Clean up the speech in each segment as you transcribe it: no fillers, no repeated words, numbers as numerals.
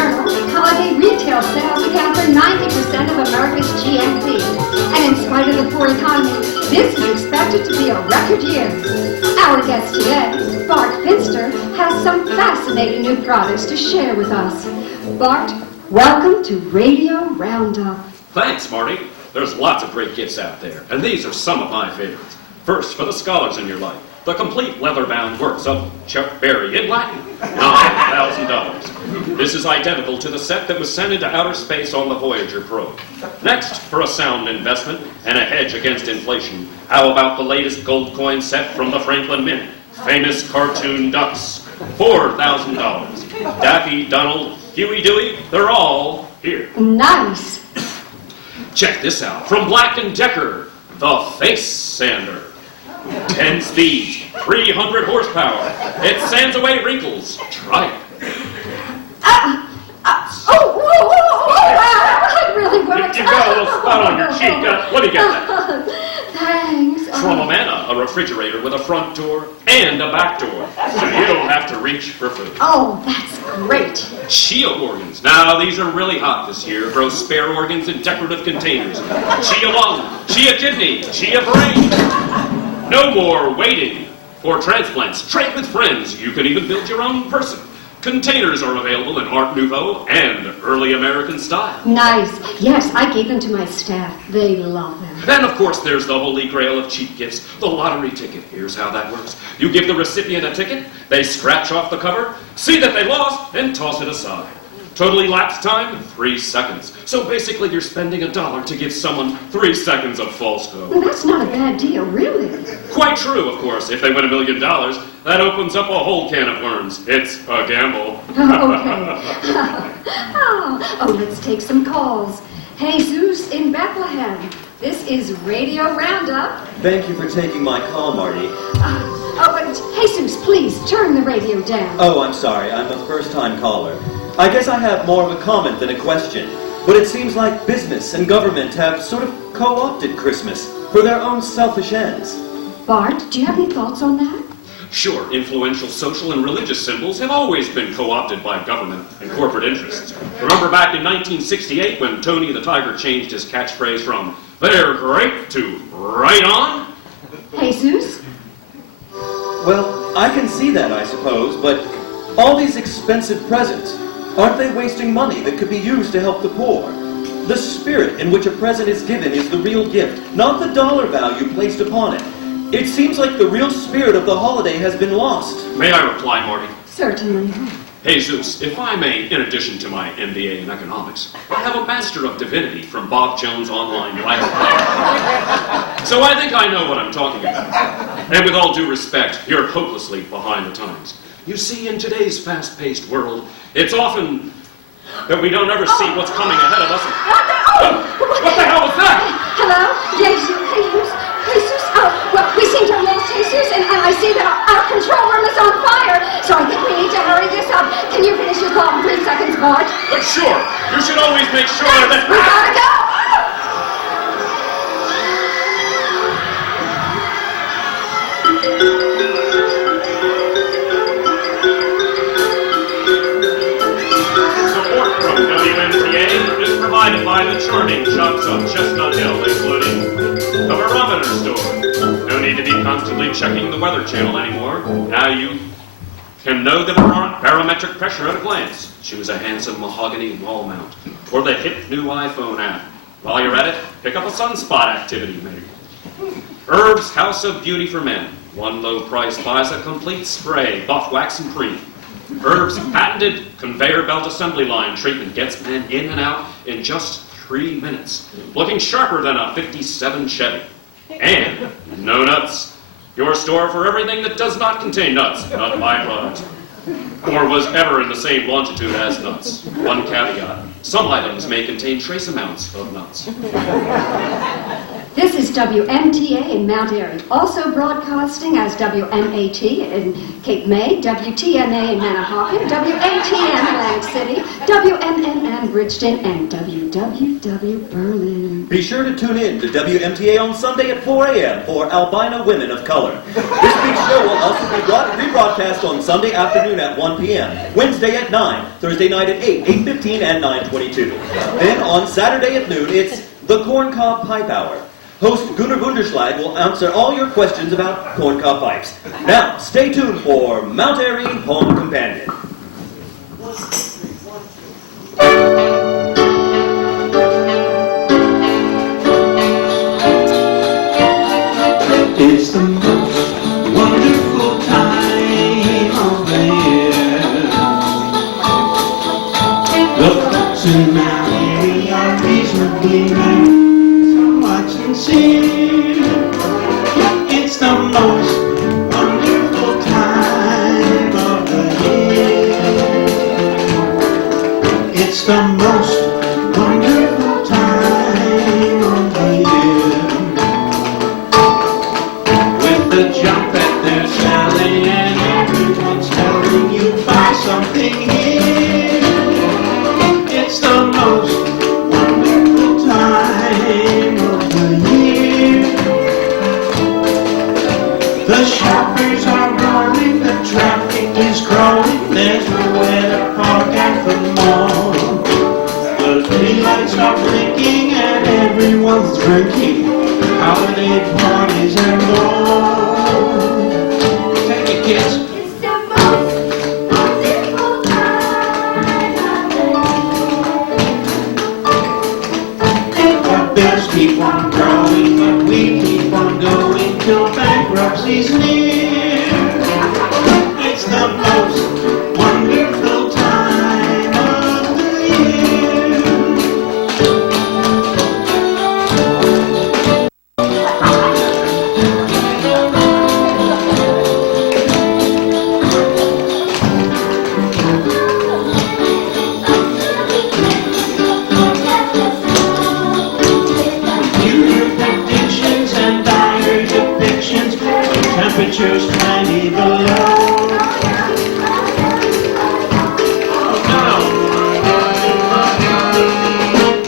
Journal, holiday retail sales account for 90% of America's GNP. And in spite of the poor economy, this is expected to be a record year. Our guest today, Bart Finster, has some fascinating new products to share with us. Bart, welcome to Radio Roundup. Thanks, Marty. There's lots of great gifts out there, and these are some of my favorites. First, for the scholars in your life, the complete leather-bound works of Chuck Berry in Latin, $9,000. This is identical to the set that was sent into outer space on the Voyager probe. Next, for a sound investment and a hedge against inflation, how about the latest gold coin set from the Franklin Mint? Famous cartoon ducks, $4,000. Daffy, Donald, Huey, Dewey, they're all here. Nice. Check this out, from Black & Decker, the Face Sander. 10 speeds, 300 horsepower. It sands away wrinkles. Try it. It really works. You've got a little spot on your cheek. Let me get that. Thanks. From Amana, a refrigerator with a front door and a back door, so you don't have to reach for food. Oh, that's great. Chia organs. Now, these are really hot this year. Grow spare organs in decorative containers. Chia lung, chia kidney, chia brain. No more waiting for transplants. Trade with friends. You can even build your own person. Containers are available in Art Nouveau and early American style. Nice. Yes, I gave them to my staff. They love them. Then, of course, there's the holy grail of cheap gifts, the lottery ticket. Here's how that works. You give the recipient a ticket, they scratch off the cover, see that they lost, and toss it aside. Total elapsed time, 3 seconds. So basically, you're spending $1 to give someone 3 seconds of false hope. Well, that's not a bad deal, really. Quite true, of course. If they win $1 million, that opens up a whole can of worms. It's a gamble. Okay. Let's take some calls. Jesus in Bethlehem. This is Radio Roundup. Thank you for taking my call, Marty. But Jesus, please turn the radio down. Oh, I'm sorry. I'm a first-time caller. I guess I have more of a comment than a question. But it seems like business and government have sort of co-opted Christmas for their own selfish ends. Bart, do you have any thoughts on that? Sure, influential social and religious symbols have always been co-opted by government and corporate interests. Remember back in 1968 when Tony the Tiger changed his catchphrase from "They're great" to "Right on"? Jesus? Well, I can see that, I suppose, but all these expensive presents, aren't they wasting money that could be used to help the poor? The spirit in which a present is given is the real gift, not the dollar value placed upon it. It seems like the real spirit of the holiday has been lost. May I reply, Marty? Certainly. Jesus, if I may, in addition to my MBA in economics, I have a Master of Divinity from Bob Jones Online Bible Player. So I think I know what I'm talking about. And with all due respect, you're hopelessly behind the times. You see, in today's fast-paced world, it's often that we don't ever see what's coming ahead of us. What the hell was that? Hello? Jesus? Well, we seem to have lost Jesus, and I see that our control room is on fire, so I think we need to hurry this up. Can you finish your call in 3 seconds, Bart? But sure, you should always make sure that... We gotta go! Support from WMTA is provided by the charming shops on Chestnut Hill, including the Barometer Store. No need to be constantly checking the Weather Channel anymore. Now you can know the barometric pressure at a glance. Choose a handsome mahogany wall mount or the hip new iPhone app. While you're at it, pick up a sunspot activity maybe. Herb's House of Beauty for Men. One low price buys a complete spray, buff, wax, and cream. Herb's patented conveyor belt assembly line treatment gets men in and out in just 3 minutes, looking sharper than a '57 Chevy. And no nuts. Your store for everything that does not contain nuts, not byproduct, or was ever in the same longitude as nuts. One caveat. Some items may contain trace amounts of nuts. This is WMTA in Mount Airy, also broadcasting as WMAT in Cape May, WTMA in Manahawkin, WATM Atlantic City, WMNM Bridgeton, and WWW Berlin. Be sure to tune in to WMTA on Sunday at 4 a.m. for Albino Women of Color. This week's show will also be rebroadcast on Sunday afternoon at 1 p.m., Wednesday at 9, Thursday night at 8, 8:15, and 9:22. Then on Saturday at noon, it's the Corncob Pipe Hour. Host Gunnar Bunderschlag will answer all your questions about corncob pipes. Now, stay tuned for Mount Airy Home Companion. It's the most wonderful time of the year. The folks in Mount Airy are reasonably nice, somewhat sincere. It's the most wonderful time of the year. It's the most wonderful time of the year. The jump that they're selling and everyone's telling you buy something here. It's the most wonderful time of the year. The shoppers are rolling, the traffic is growing, there's nowhere to park at the mall. The green lights are blinking and everyone's drinking holiday parties and more. Kids. It's the most wonderful time of the The bills keep on growing, but we keep on going till bankruptcy's near. It's the most wonderful time of the year. Temperatures 90 below.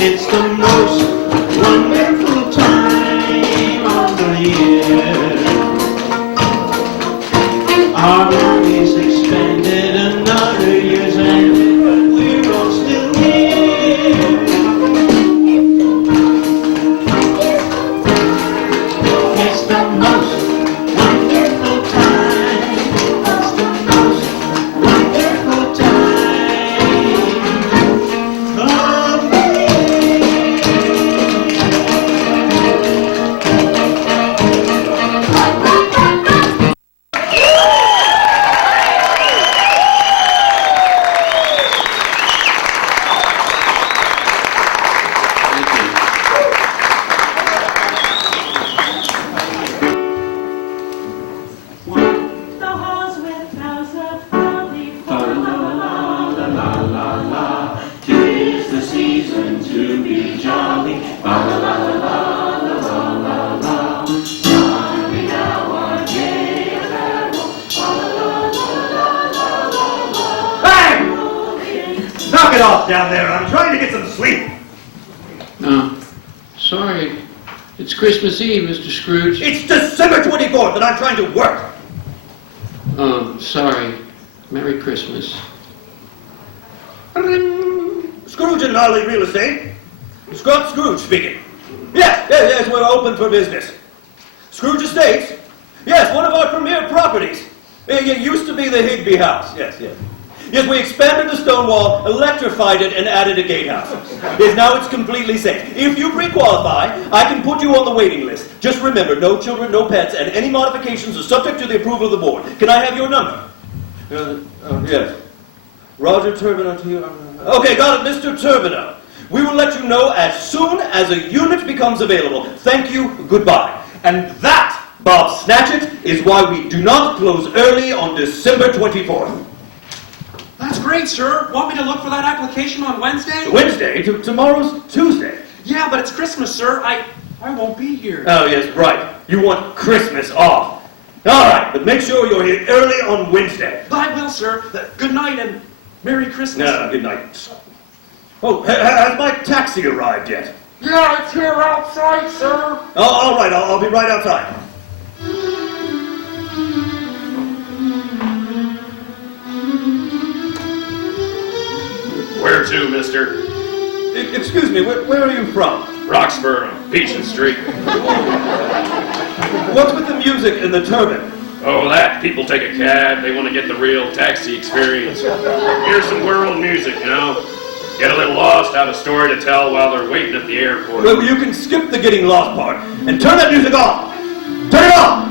It's the most wonderful time of the year. Our money's expended, another year's ended, but we're all still here. It's the most wonderful time. It's the most wonderful time of the The halls with boughs of holly, fa la la la la la la. 'Tis the season to be jolly, fa la la la la la la la. Don we now our gay apparel, fa la la la la la la. Hey! Knock it off down there. I'm trying to get some sleep. Sorry. It's Christmas Eve, Mr. Scrooge. It's December 24th and I'm trying to work. Sorry. Merry Christmas. Scrooge and Harley Real Estate. Scott Scrooge speaking. Yes, we're open for business. Scrooge Estates? Yes, one of our premier properties. It used to be the Higby House. Yes. Yes, we expanded the stone wall, electrified it, and added a gatehouse. Yes, now it's completely safe. If you pre-qualify, I can put you on the waiting list. Just remember, no children, no pets, and any modifications are subject to the approval of the board. Can I have your number? Yes. Roger Turbino to you. Okay, got it, Mr. Turbino. We will let you know as soon as a unit becomes available. Thank you, goodbye. And that, Bob Snatchett, is why we do not close early on December 24th. That's great. great, sir. Want me to look for that application on Wednesday? Wednesday? Tomorrow's Tuesday. Yeah, but it's Christmas, sir. I won't be here. Oh, yes, right. You want Christmas off. All right, but make sure you're here early on Wednesday. I will, sir. Good night and Merry Christmas. No, good night. Oh, has my taxi arrived yet? Yeah, it's here outside, sir. Oh, all right, I'll be right outside. Where to, mister? Excuse me, where are you from? Roxborough, Beecham Street. What's with the music and the turban? Oh, that. People take a cab. They want to get the real taxi experience. Here's some world music, you know. Get a little lost, have a story to tell while they're waiting at the airport. Well, you can skip the getting lost part and turn that music off. Turn it off!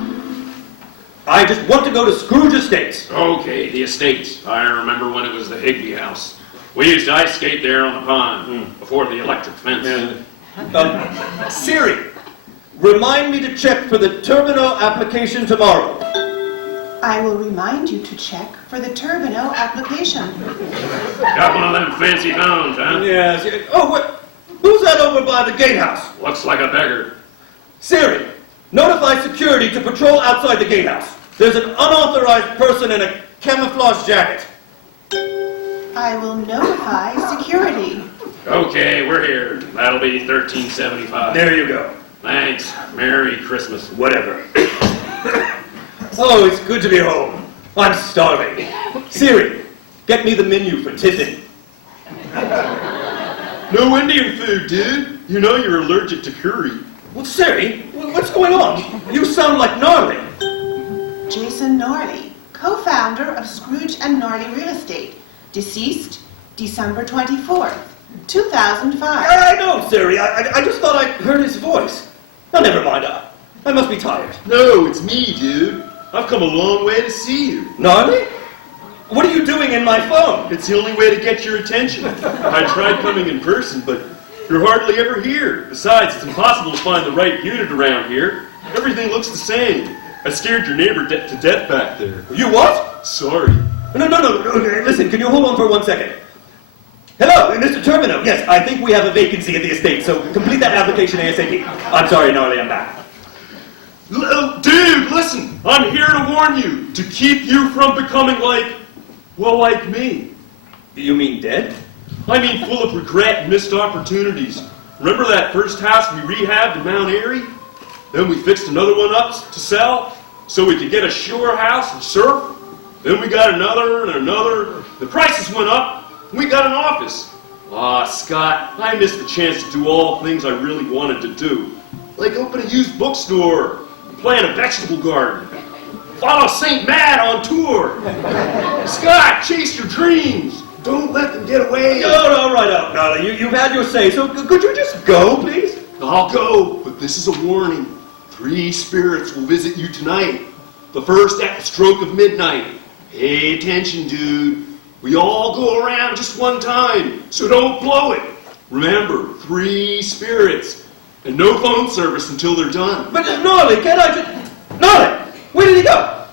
I just want to go to Scrooge Estates. Okay, the Estates. I remember when it was the Higby House. We used to ice skate there on the pond before the electric fence. Siri, remind me to check for the Turbino application tomorrow. I will remind you to check for the Turbino application. Got one of them fancy phones, huh? Yes. Oh, what? Who's that over by the gatehouse? Looks like a beggar. Siri, notify security to patrol outside the gatehouse. There's an unauthorized person in a camouflage jacket. I will notify security. Okay, we're here. That'll be $13.75. There you go. Thanks. Merry Christmas. Whatever. Oh, it's good to be home. I'm starving. Siri, get me the menu for Tiffin. No Indian food, dude. You know you're allergic to curry. Well, Siri, what's going on? You sound like Gnarly. Jason Norley, co-founder of Scrooge and Norley Real Estate, deceased December 24th, 2005. I know, Siri. I just thought I heard his voice. Oh, never mind. I must be tired. No, it's me, dude. I've come a long way to see you. Gnarly? What are you doing in my phone? It's the only way to get your attention. I tried coming in person, but you're hardly ever here. Besides, it's impossible to find the right unit around here. Everything looks the same. I scared your neighbor to death back there. You what? Sorry. No. Listen, can you hold on for 1 second? Hello, Mr. Turbino. Yes, I think we have a vacancy at the estate, so complete that application ASAP. I'm sorry, Gnarly, I'm back. Dude, listen. I'm here to warn you, to keep you from becoming like me. You mean dead? I mean full of regret and missed opportunities. Remember that first house we rehabbed in Mount Airy? Then we fixed another one up to sell so we could get a shore house and surf. Then we got another and another. The prices went up and we got an office. Scott, I missed the chance to do all the things I really wanted to do. Like open a used bookstore, plant a vegetable garden, follow St. Matt on tour. Scott, chase your dreams. Don't let them get away. All right, Gnarly. You've had your say, so could you just go, please? I'll go, but this is a warning. 3 spirits will visit you tonight. The first at the stroke of midnight. Pay attention, dude. We all go around just one time, so don't blow it. Remember, 3 spirits, and no phone service until they're done. But Gnarly, can't I just... Gnarly, where did he go?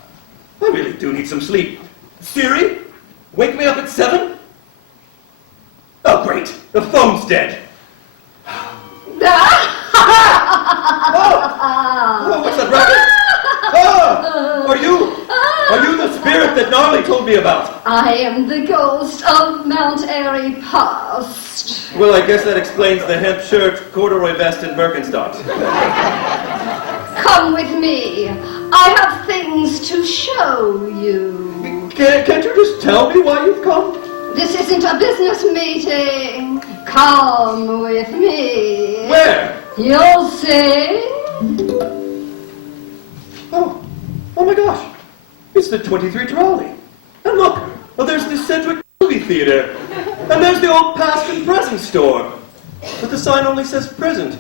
I really do need some sleep. Siri, wake me up at 7? Oh, great. The phone's dead. Oh, what's that racket? Oh, are you the spirit that Gnarly told me about? I am the ghost of Mount Airy past. Well, I guess that explains the hemp shirt, corduroy vest, and Birkenstocks. Come with me. I have things to show you. Can't you just tell me why you've come? This isn't a business meeting. Come with me. Where? You'll see. Oh my gosh. It's the 23 trolley. And look, there's the Sedgwick movie theater. And there's the old past and present store. But the sign only says present.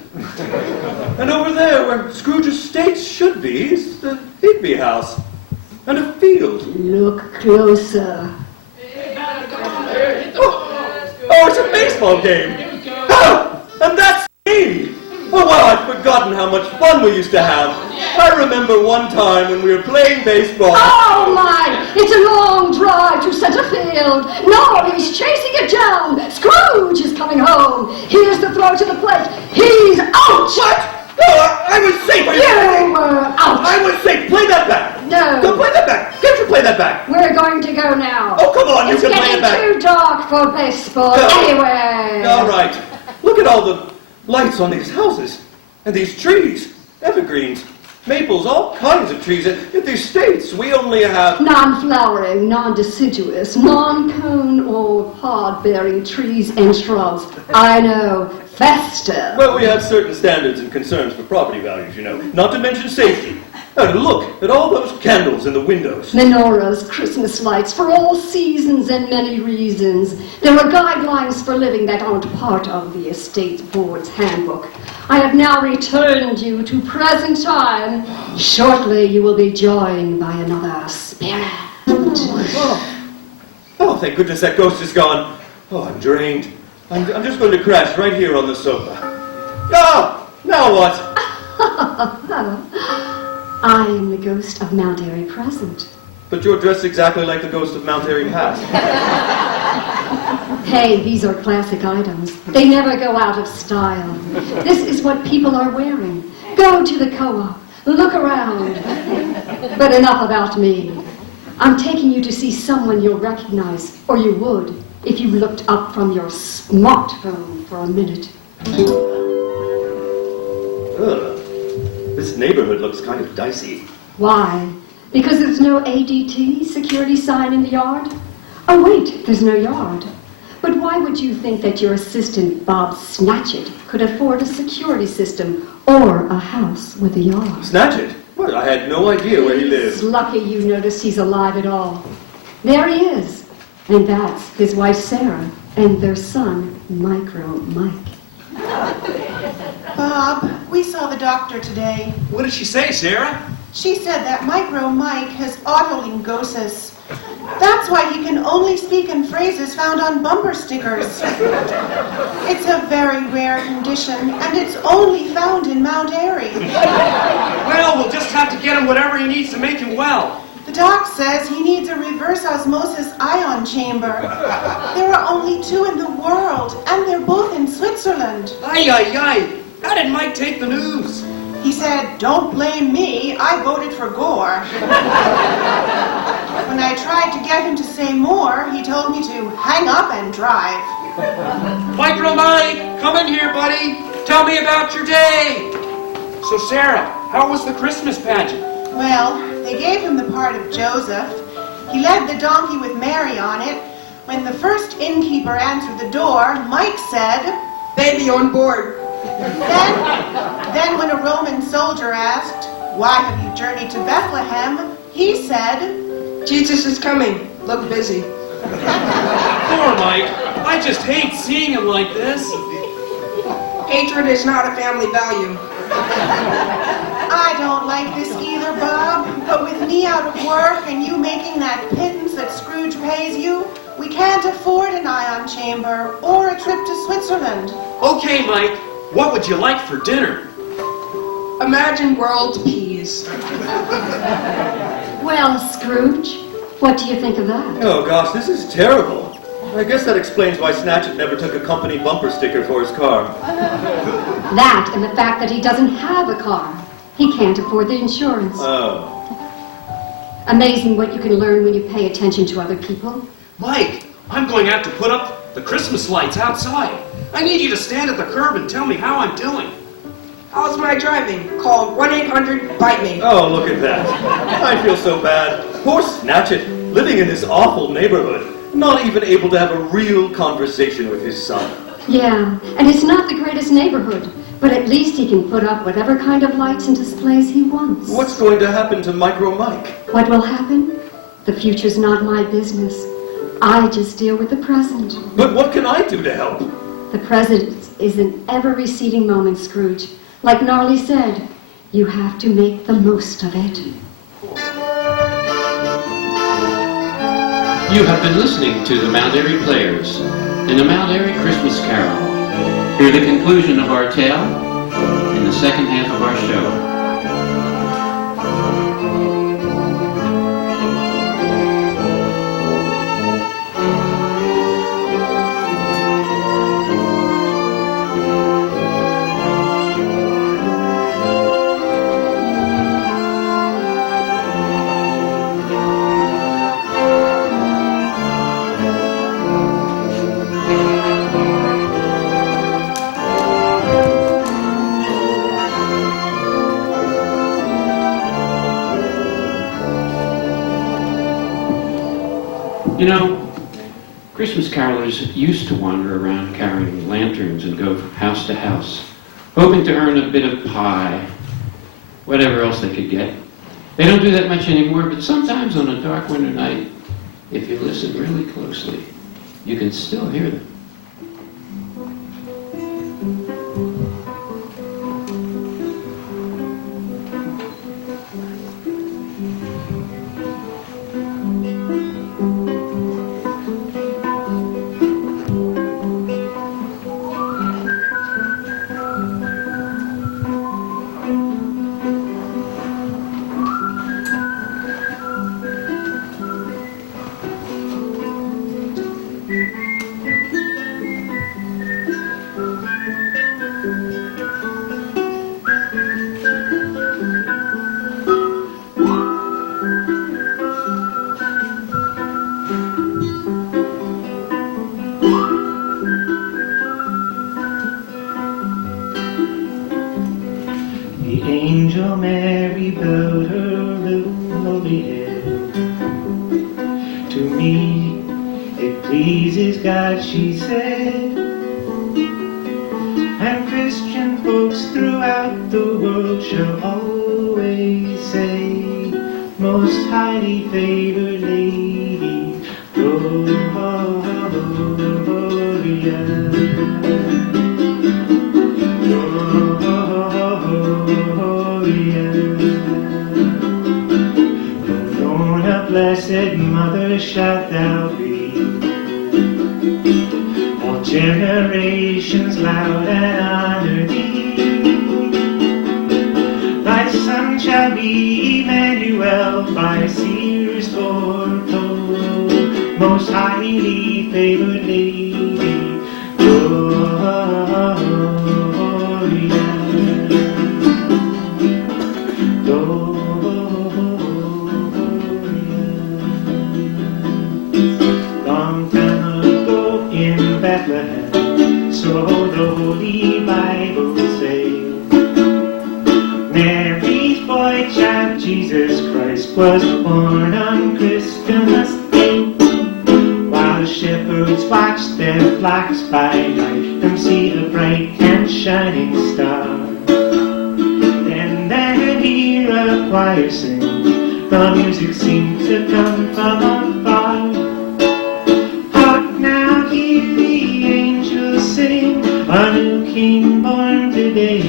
And over there, where Scrooge Estates should be, is the Higby house. And a field. Look closer. Oh, it's a baseball game. Oh, and that's me. Oh, wow, I've forgotten how much fun we used to have. I remember one time when we were playing baseball. Oh, my! It's a long drive to center field. Norrie's chasing it down. Scrooge is coming home. Here's the throw to the plate. He's out! What? No, I was safe. You were out! I was safe. Play that back. No. Go play that back. Can't you play that back? We're going to go now. Oh, come on. You It's can play it back. getting too dark for baseball No. anyway. All right. Look at all the lights on these houses. And these trees. Evergreens. Maples, all kinds of trees. In these states, we only have... Non-flowering, non-deciduous, non-cone or pod-bearing trees and shrubs. I know. Festive. Well, we have certain standards and concerns for property values, you know. Not to mention safety. And look at all those candles in the windows. Menorahs, Christmas lights, for all seasons and many reasons. There are guidelines for living that aren't part of the estate board's handbook. I have now returned you to present time. Shortly you will be joined by another spirit. Oh, thank goodness that ghost is gone. Oh, I'm drained. I'm just going to crash right here on the sofa. Ah, now what? I am the ghost of Mount Airy present. But you're dressed exactly like the ghost of Mount Airy past. Hey, these are classic items. They never go out of style. This is what people are wearing. Go to the co-op. Look around. But enough about me. I'm taking you to see someone you'll recognize, or you would, if you looked up from your smartphone for a minute. Ugh. This neighborhood looks kind of dicey. Why? Because there's no ADT security sign in the yard? Oh, wait, there's no yard. But why would you think that your assistant, Bob Snatchit, could afford a security system or a house with a yard? Snatchit? What? I had no idea where he It's lived. lucky you noticed he's alive at all. There he is. And that's his wife, Sarah, and their son, Micro Mike. Bob, we saw the doctor today. What did she say, Sarah? She said that Micro Mike has autolingosis. That's why he can only speak in phrases found on bumper stickers. It's a very rare condition, and it's only found in Mount Airy. Well, we'll just have to get him whatever he needs to make him well. The doc says he needs a reverse osmosis ion chamber. There are only 2 in the world, and they're both in Switzerland. Ay, ay, ay. How did Mike take the news? He said, "Don't blame me, I voted for Gore." When I tried to get him to say more, he told me to hang up and drive. Micro Mike, come in here, buddy. Tell me about your day. So, Sarah, how was the Christmas pageant? Well, they gave him the part of Joseph. He led the donkey with Mary on it. When the first innkeeper answered the door, Mike said, "Baby on board." Then when a Roman soldier asked, "Why have you journeyed to Bethlehem?" he said, "Jesus is coming. Look busy." Poor Mike. I just hate seeing him like this. Hatred is not a family value. I don't like this either, Bob. But with me out of work and you making that pittance that Scrooge pays you, we can't afford an ion chamber or a trip to Switzerland. Okay, Mike. What would you like for dinner? Imagine world peas. Well, Scrooge, what do you think of that? Oh gosh, this is terrible. I guess that explains why Snatchit never took a company bumper sticker for his car. That and the fact that he doesn't have a car. He can't afford the insurance. Oh. Amazing what you can learn when you pay attention to other people. Mike, I'm going to have to put up the Christmas lights outside. I need you to stand at the curb and tell me how I'm doing. How's my driving? Call 1-800-BITE-ME. Oh, look at that. I feel so bad. Poor Snatchit, living in this awful neighborhood, not even able to have a real conversation with his son. Yeah, and it's not the greatest neighborhood, but at least he can put up whatever kind of lights and displays he wants. What's going to happen to Micro Mike? What will happen? The future's not my business. I just deal with the present. But what can I do to help? The present is an ever-receding moment, Scrooge. Like Gnarly said, you have to make the most of it. You have been listening to the Mount Airy Players in the Mount Airy Christmas Carol. Hear the conclusion of our tale in the second half of our show. You know, Christmas carolers used to wander around carrying lanterns and go from house to house, hoping to earn a bit of pie, whatever else they could get. They don't do that much anymore, but sometimes on a dark winter night, if you listen really closely, you can still hear them. The angel Mary bowed her lowly head. To me it pleases God, she said, and Christian folks throughout the world shall always say, most highly favored lady, Gloria. Blessed Mother shalt thou be, all generations loud and honor thee. Thy son shall be Emmanuel, by seers foretold, most highly favored lady, Gloria. So the Holy Bible says, Mary's boy child Jesus Christ was born on Christmas Day. While the shepherds watched their flocks by night, them see a bright and shining star. Then they hear a choir sing, the music seemed to come from afar. A new king born today,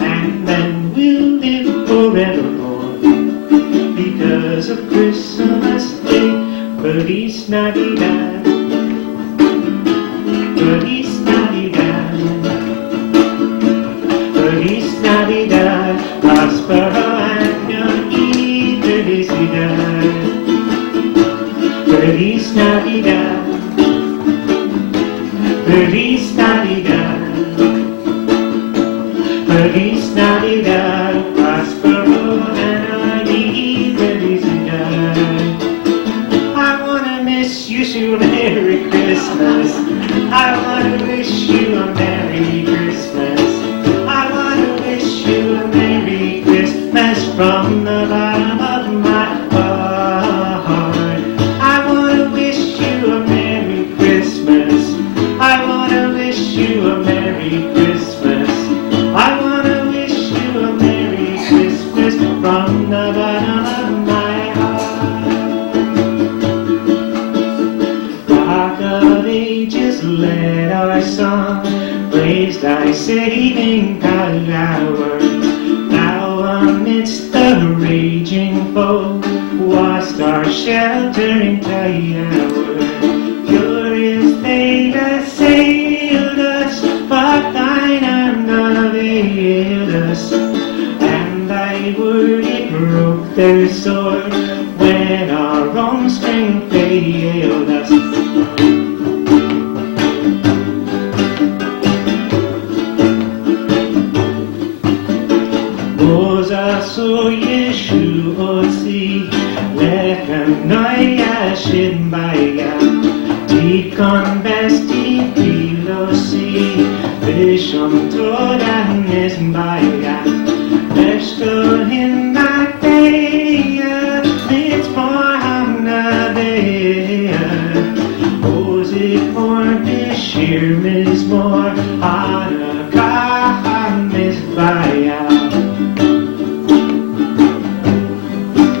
and then we'll live forevermore because of Christmas Day. Feliz Navidad, Feliz Navidad, Feliz Navidad, Prospero año y felicidad. Feliz Navidad, Feliz Navidad, Feliz Navidad, Prospero and y felicidad. I wanna miss you, so Merry Christmas. I wanna wish you a Merry Christmas. I wanna wish you a Merry Christmas from the bottom of my heart. I wanna wish you a Merry Christmas. I wanna wish you a Merry Christmas. I wanna wish you a Merry Christmas from the bottom of my heart. Rock of Ages, let our song praise thy saving power. Thou amidst the raging foe wast our sheltering tower. Glorious they assailed us, but thine arm availed us, and thy word it broke their sword when our own strength failed us. So Yeshu Osi, Lechem Noya Shimbaya, Tikon Vesti Pilosi, Vishom Todan Nismbaya, Veshto Hinnateya, Mitzvah Hamna dear Miss Moore, on a car, Miss Buyout.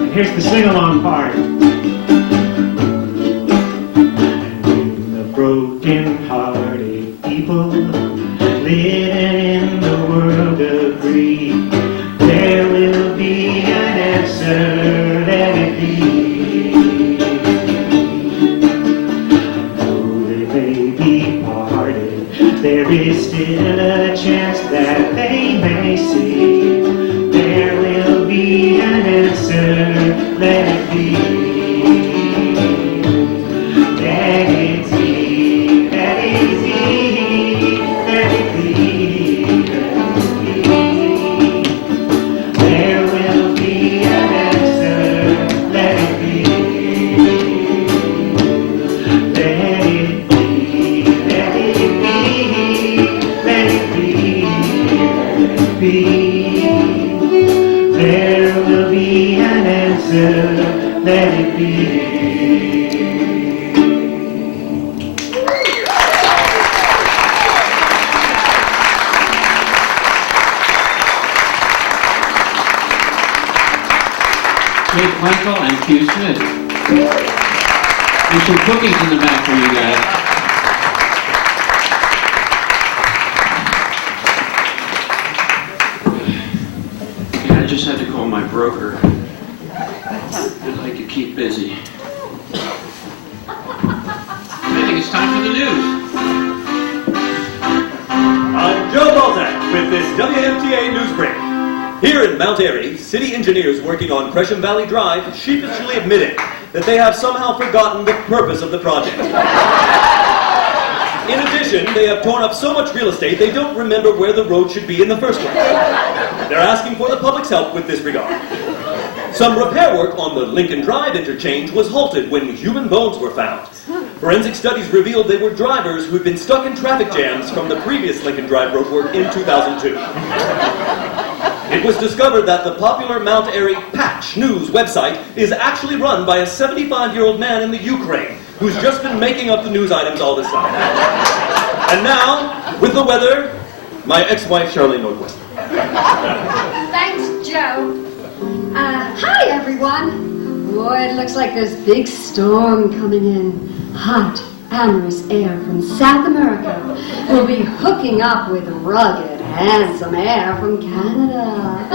And here's the sing-along part. And the broken-hearted people living in the world agree there will be an answer, let it be. Though they may be parted, there is still a chance that they may see. There will be an answer, let it be. Let it be, let it be, let it be, there will be an answer, let it be. Let it be, let it be, let it be, let it be. There will be an answer, let it be. Kate Michael and Q Smith. There's some cookies in the back for you guys. Yeah, I just had to call my broker. I'd like to keep busy. I think it's time for the news. I'm Joe Balzac with this WMTA News Break. Here in Mount Airy, city engineers working on Gresham Valley Drive sheepishly admitted that they have somehow forgotten the purpose of the project. In addition, they have torn up so much real estate they don't remember where the road should be in the first place. They're asking for the public's help with this regard. Some repair work on the Lincoln Drive interchange was halted when human bones were found. Forensic studies revealed they were drivers who'd been stuck in traffic jams from the previous Lincoln Drive roadwork in 2002. It was discovered that the popular Mount Airy Patch News website is actually run by a 75-year-old man in the Ukraine who's just been making up the news items all this time. And now, with the weather, my ex-wife Charlene Nordquist. Thanks, Joe. Hi, everyone. Boy, it looks like there's a big storm coming in. Hot, amorous air from South America will be hooking up with rugged, handsome air from Canada.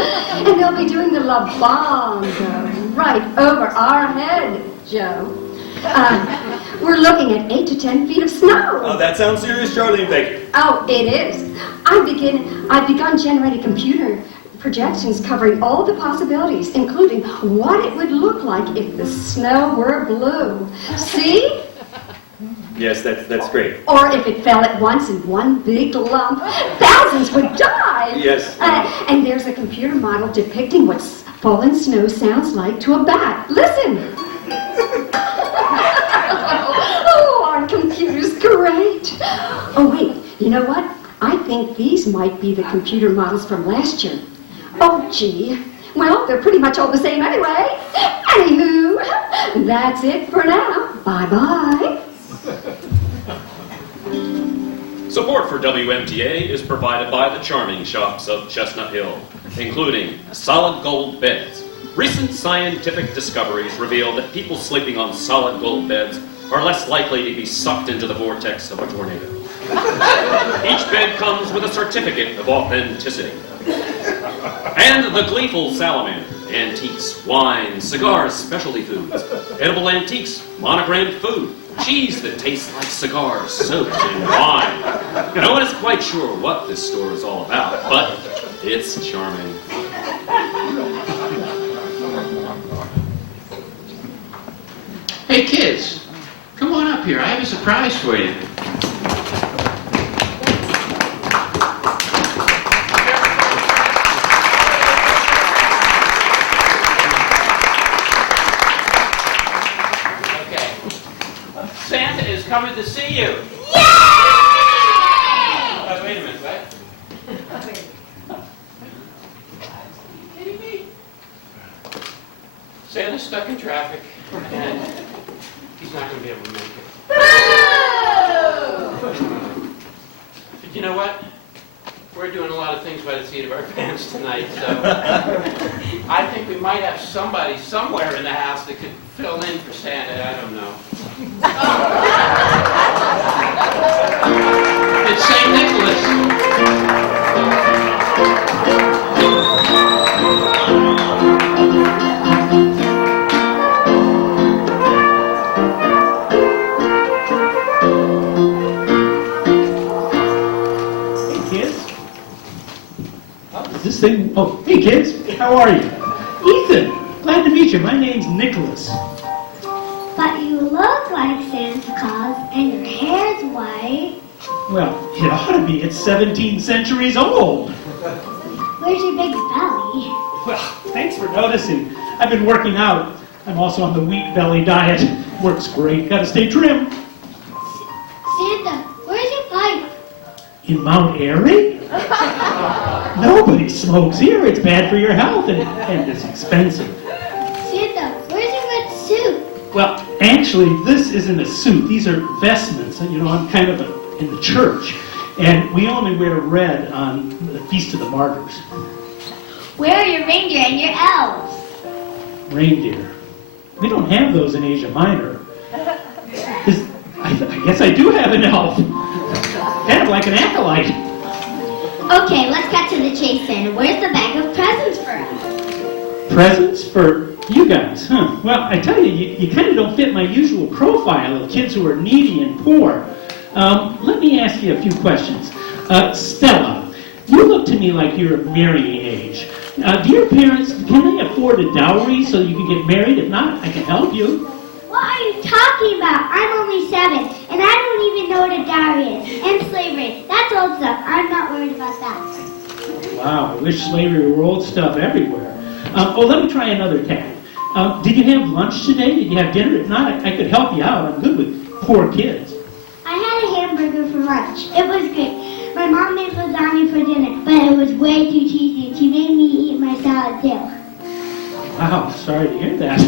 And they'll be doing the La Bamba right over our head, Joe. We're looking at 8 to 10 feet of snow. Oh, that sounds serious, Charlene, thank you. Oh, it is. I've begun generating computer projections covering all the possibilities, including what it would look like if the snow were blue. See? Yes, that's great. Or if it fell at once in one big lump, thousands would die. Yes. And there's a computer model depicting what falling snow sounds like to a bat. Listen. Oh, our computer's great. Oh, wait, you know what? I think these might be the computer models from last year. Oh, gee. Well, they're pretty much all the same anyway. Anywho, that's it for now. Bye-bye. Support for WMTA is provided by the charming shops of Chestnut Hill, including solid gold beds. Recent scientific discoveries reveal that people sleeping on solid gold beds are less likely to be sucked into the vortex of a tornado. Each bed comes with a certificate of authenticity. And the gleeful salamander, antiques, wines, cigars, specialty foods, edible antiques, monogrammed food, cheese that tastes like cigars soaked in wine. No one is quite sure what this store is all about, but it's charming. Hey kids, come on up here. I have a surprise for you. Santa is coming to see you. Wait a minute, what? Kidding me? Santa's stuck in traffic, and he's not going to be able to make it. You know what? We're doing a lot of things by the seat of our pants tonight, so I think we might have somebody somewhere in the house that could fill in for Santa. I don't know. It's St. Nicholas. This thing, oh, hey kids, how are you? Ethan, glad to meet you. My name's Nicholas. But you look like Santa Claus, and your hair's white. Well, it ought to be. It's 17 centuries old. Where's your big belly? Well, thanks for noticing. I've been working out. I'm also on the wheat belly diet. Works great. Gotta stay trim. Santa, where's your pipe? In Mount Airy? Nobody smokes here. It's bad for your health, and it's expensive. Santa, where's your red suit? Well, actually, this isn't a suit. These are vestments. You know, I'm kind of in the church, and we only wear red on the Feast of the Martyrs. Where are your reindeer and your elves? Reindeer. We don't have those in Asia Minor. I guess I do have an elf. Kind of like an acolyte. Okay, let's cut to the chase, Santa. Where's the bag of presents for us? Presents for you guys, huh? Well, I tell you, you kind of don't fit my usual profile of kids who are needy and poor. Let me ask you a few questions. Stella, you look to me like you're of marrying age. Do your parents, can they afford a dowry so you can get married? If not, I can help you. What are you talking about? I'm only 7, and I don't even know what a dowry is. And slavery. That's old stuff. I'm not worried about that. Wow, I wish slavery were old stuff everywhere. Let me try another tack. Did you have lunch today? Did you have dinner? If not, I could help you out. I'm good with poor kids. I had a hamburger for lunch. It was great. My mom made lasagna for dinner, but it was way too cheesy, and she made me eat my salad too. Wow, sorry to hear that.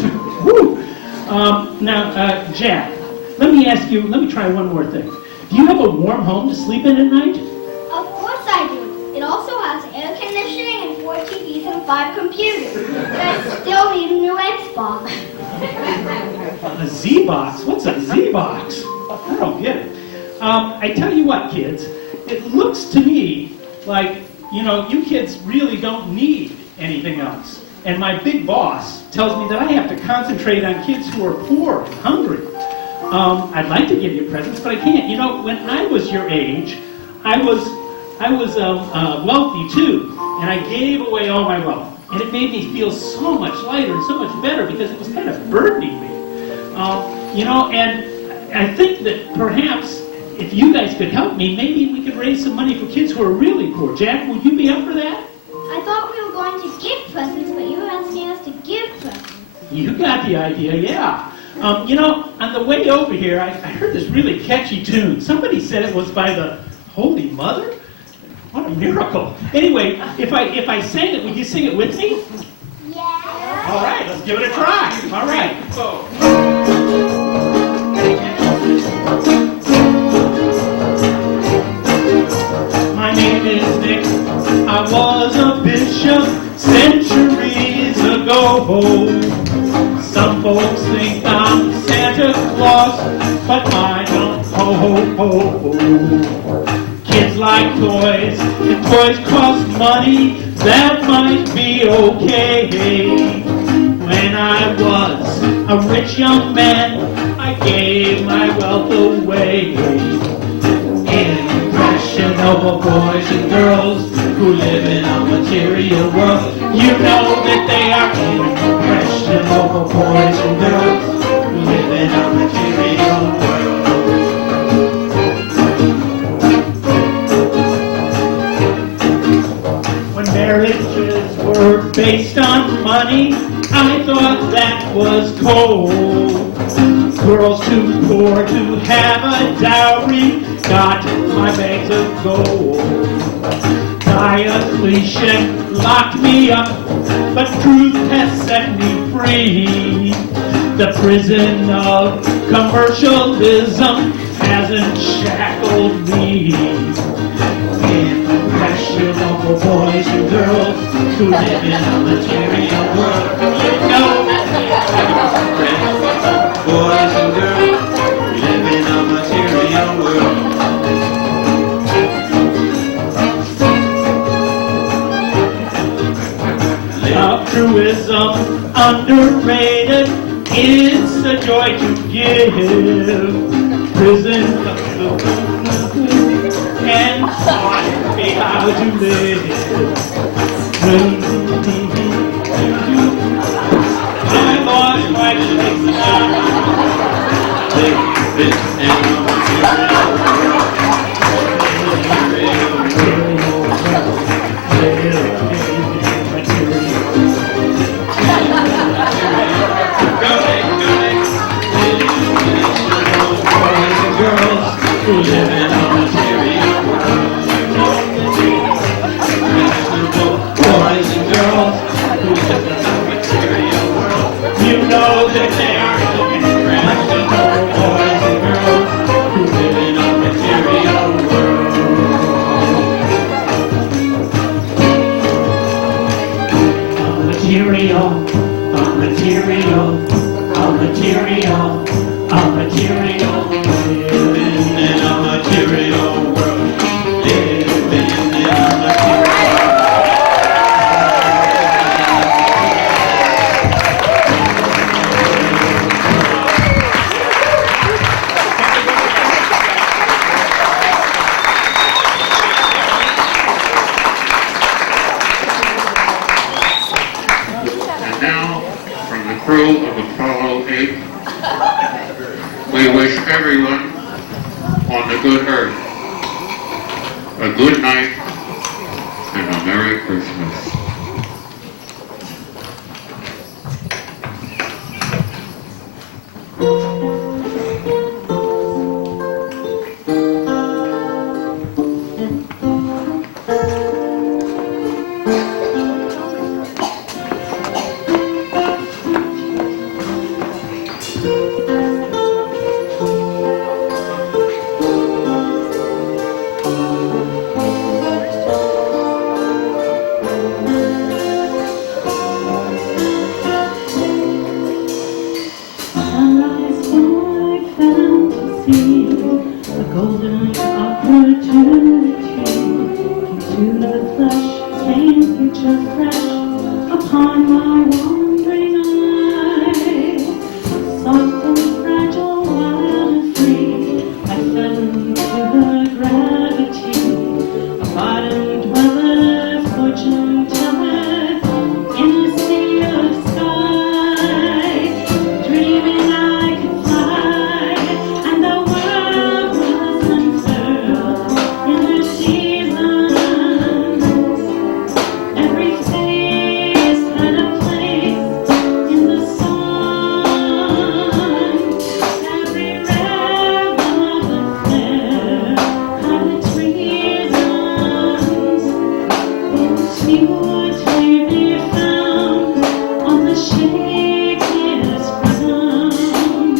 Woo. Now, Jack, let me try one more thing. Do you have a warm home to sleep in at night? Of course I do. It also has air conditioning and 4 TVs and 5 computers. But I still need a new Xbox. A Z-Box? What's a Z-Box? I don't get it. I tell you what, kids, it looks to me like, you kids really don't need anything else. And my big boss tells me that I have to concentrate on kids who are poor and hungry. I'd like to give you presents, but I can't. When I was your age, I was wealthy too, and I gave away all my wealth. And it made me feel so much lighter and so much better because it was kind of burdening me. And I think that perhaps if you guys could help me, maybe we could raise some money for kids who are really poor. Jack, would you be up for that? I thought we were going to give presents, but you were asking us to give presents. You got the idea, yeah. On the way over here, I heard this really catchy tune. Somebody said it was by the Holy Mother? What a miracle. Anyway, if I sang it, would you sing it with me? Yeah. All right, let's give it a try. All right. My name is Nick. I was a bishop centuries ago. Some folks think I'm Santa Claus, but I don't ho ho ho. Kids like toys, and toys cost money, that might be okay. When I was a rich young man, I gave my wealth away. Impressionable boys and girls who live in a material world, you know that they are impressionable boys and girls who live in a material world. When marriages were based on money, I thought that was cold. Girls too poor to have a dowry got my bags of gold. Diocletian locked me up, but truth has set me free. The prison of commercialism hasn't shackled me. who live in a material world. You know that boys and girls who live in a material world. Altruism underrated. It's a joy to give. Prison and taught me how to live. I lost my place now. Living in a material world. Who live in a material world. Boys and girls who live in a material world. You know that they are impressionable. Boys and girls who live in a material world. A material, a material, a material, a material. Living in a material world. Living in a material And now, from the crew of Apollo 8, we wish everyone on the good earth a good night and a Merry Christmas. Sunrise like fantasy, a golden opportunity. Into the flesh, came future fresh upon my wandering eye. Soft and fragile, wild and free, I fell into the gravity of ardent dweller, fortune teller, in a sea of sky. Dreaming I could fly, and the world was unfurled in her seasons. Every face had a place in the song. Every rare love affair had its reasons. It's pure to be found on the shakiest ground.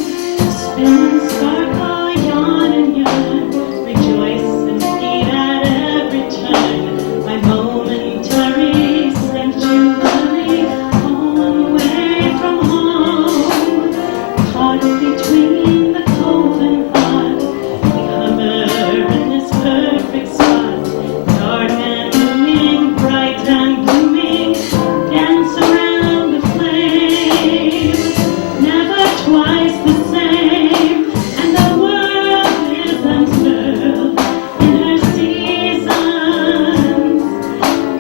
Spin and sparkle, yawn and yearn, rejoice and feed at every turn. My momentary sanctuary, home away from home. Caught between the cold and hot, we hover in this perfect spot. Dark and looming, bright and blooming, dance around the flame. Never twice the same, and the world is unfurled in her seasons.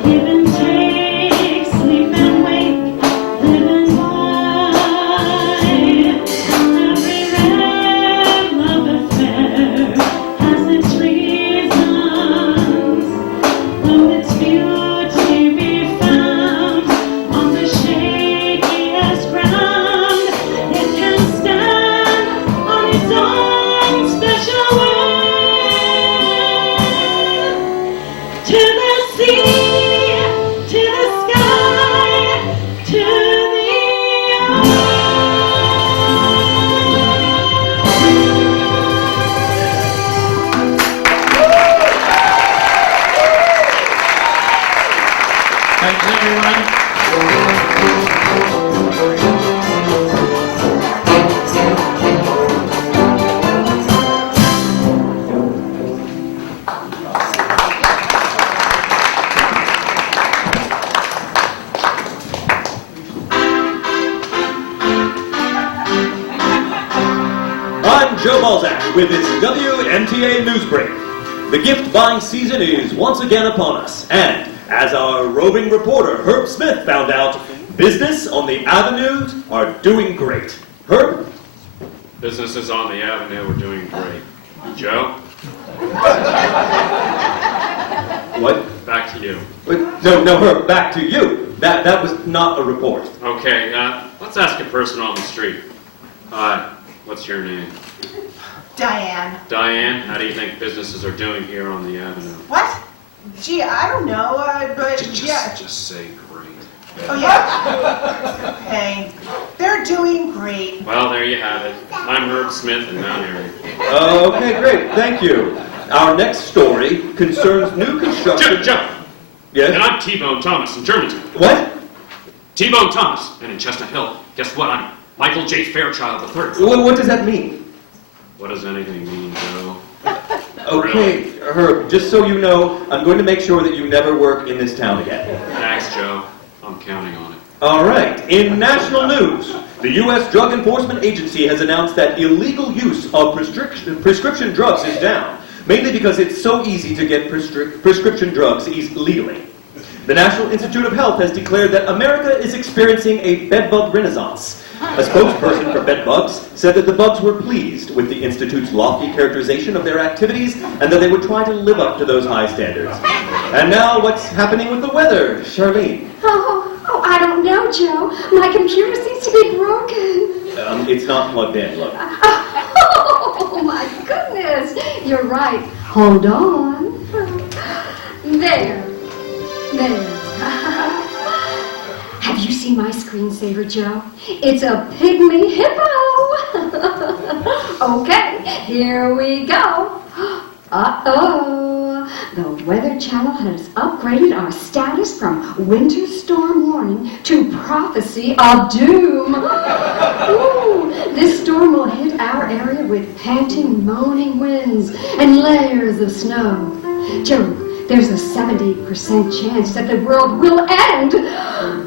Give and take, sleep and wake, live and die. Every rare love affair has its reasons. Though its beauty be found on the shakiest ground, it can stand on its own special way. To the sea, to the sky, to the Thanks, everyone. Joe Balzac with his WMTA News Break. The gift buying season is once again upon us, and as our roving reporter Herb Smith found out, business on the avenues are doing great. Herb? Businesses on the avenue are doing great. Joe? What? Back to you. No, Herb, back to you. That was not a report. Okay, let's ask a person on the street. Hi, what's your name? Diane. Diane, how do you think businesses are doing here on the avenue? What? Gee, I don't know, but yeah. Just say great. Oh, yeah. Okay. They're doing great. Well, there you have it. I'm Herb Smith in Mount Airy. Okay, great. Thank you. Our next story concerns new construction... Joe! Yes? And I'm T-Bone Thomas in Germantown. What? T-Bone Thomas. And in Chestnut Hill, guess what? I'm Michael J. Fairchild III. What does that mean? What does anything mean, Joe? Okay, Herb, just so you know, I'm going to make sure that you never work in this town again. Thanks, Joe. I'm counting on it. All right. In national news, the U.S. Drug Enforcement Agency has announced that illegal use of prescription drugs is down, mainly because it's so easy to get prescription drugs legally. The National Institute of Health has declared that America is experiencing a bedbug renaissance. A spokesperson for bedbugs said that the bugs were pleased with the Institute's lofty characterization of their activities and that they would try to live up to those high standards. And now, what's happening with the weather, Charlene? Oh, I don't know, Joe. My computer seems to be broken. It's not plugged in, look. Oh, my goodness. You're right. Hold on. There. Have you seen my screensaver, Joe? It's a pygmy hippo. Okay, here we go. Uh-oh. The Weather Channel has upgraded our status from winter storm warning to prophecy of doom. Ooh, this storm will hit our area with panting, moaning winds and layers of snow. Joe, there's a 70% chance that the world will end.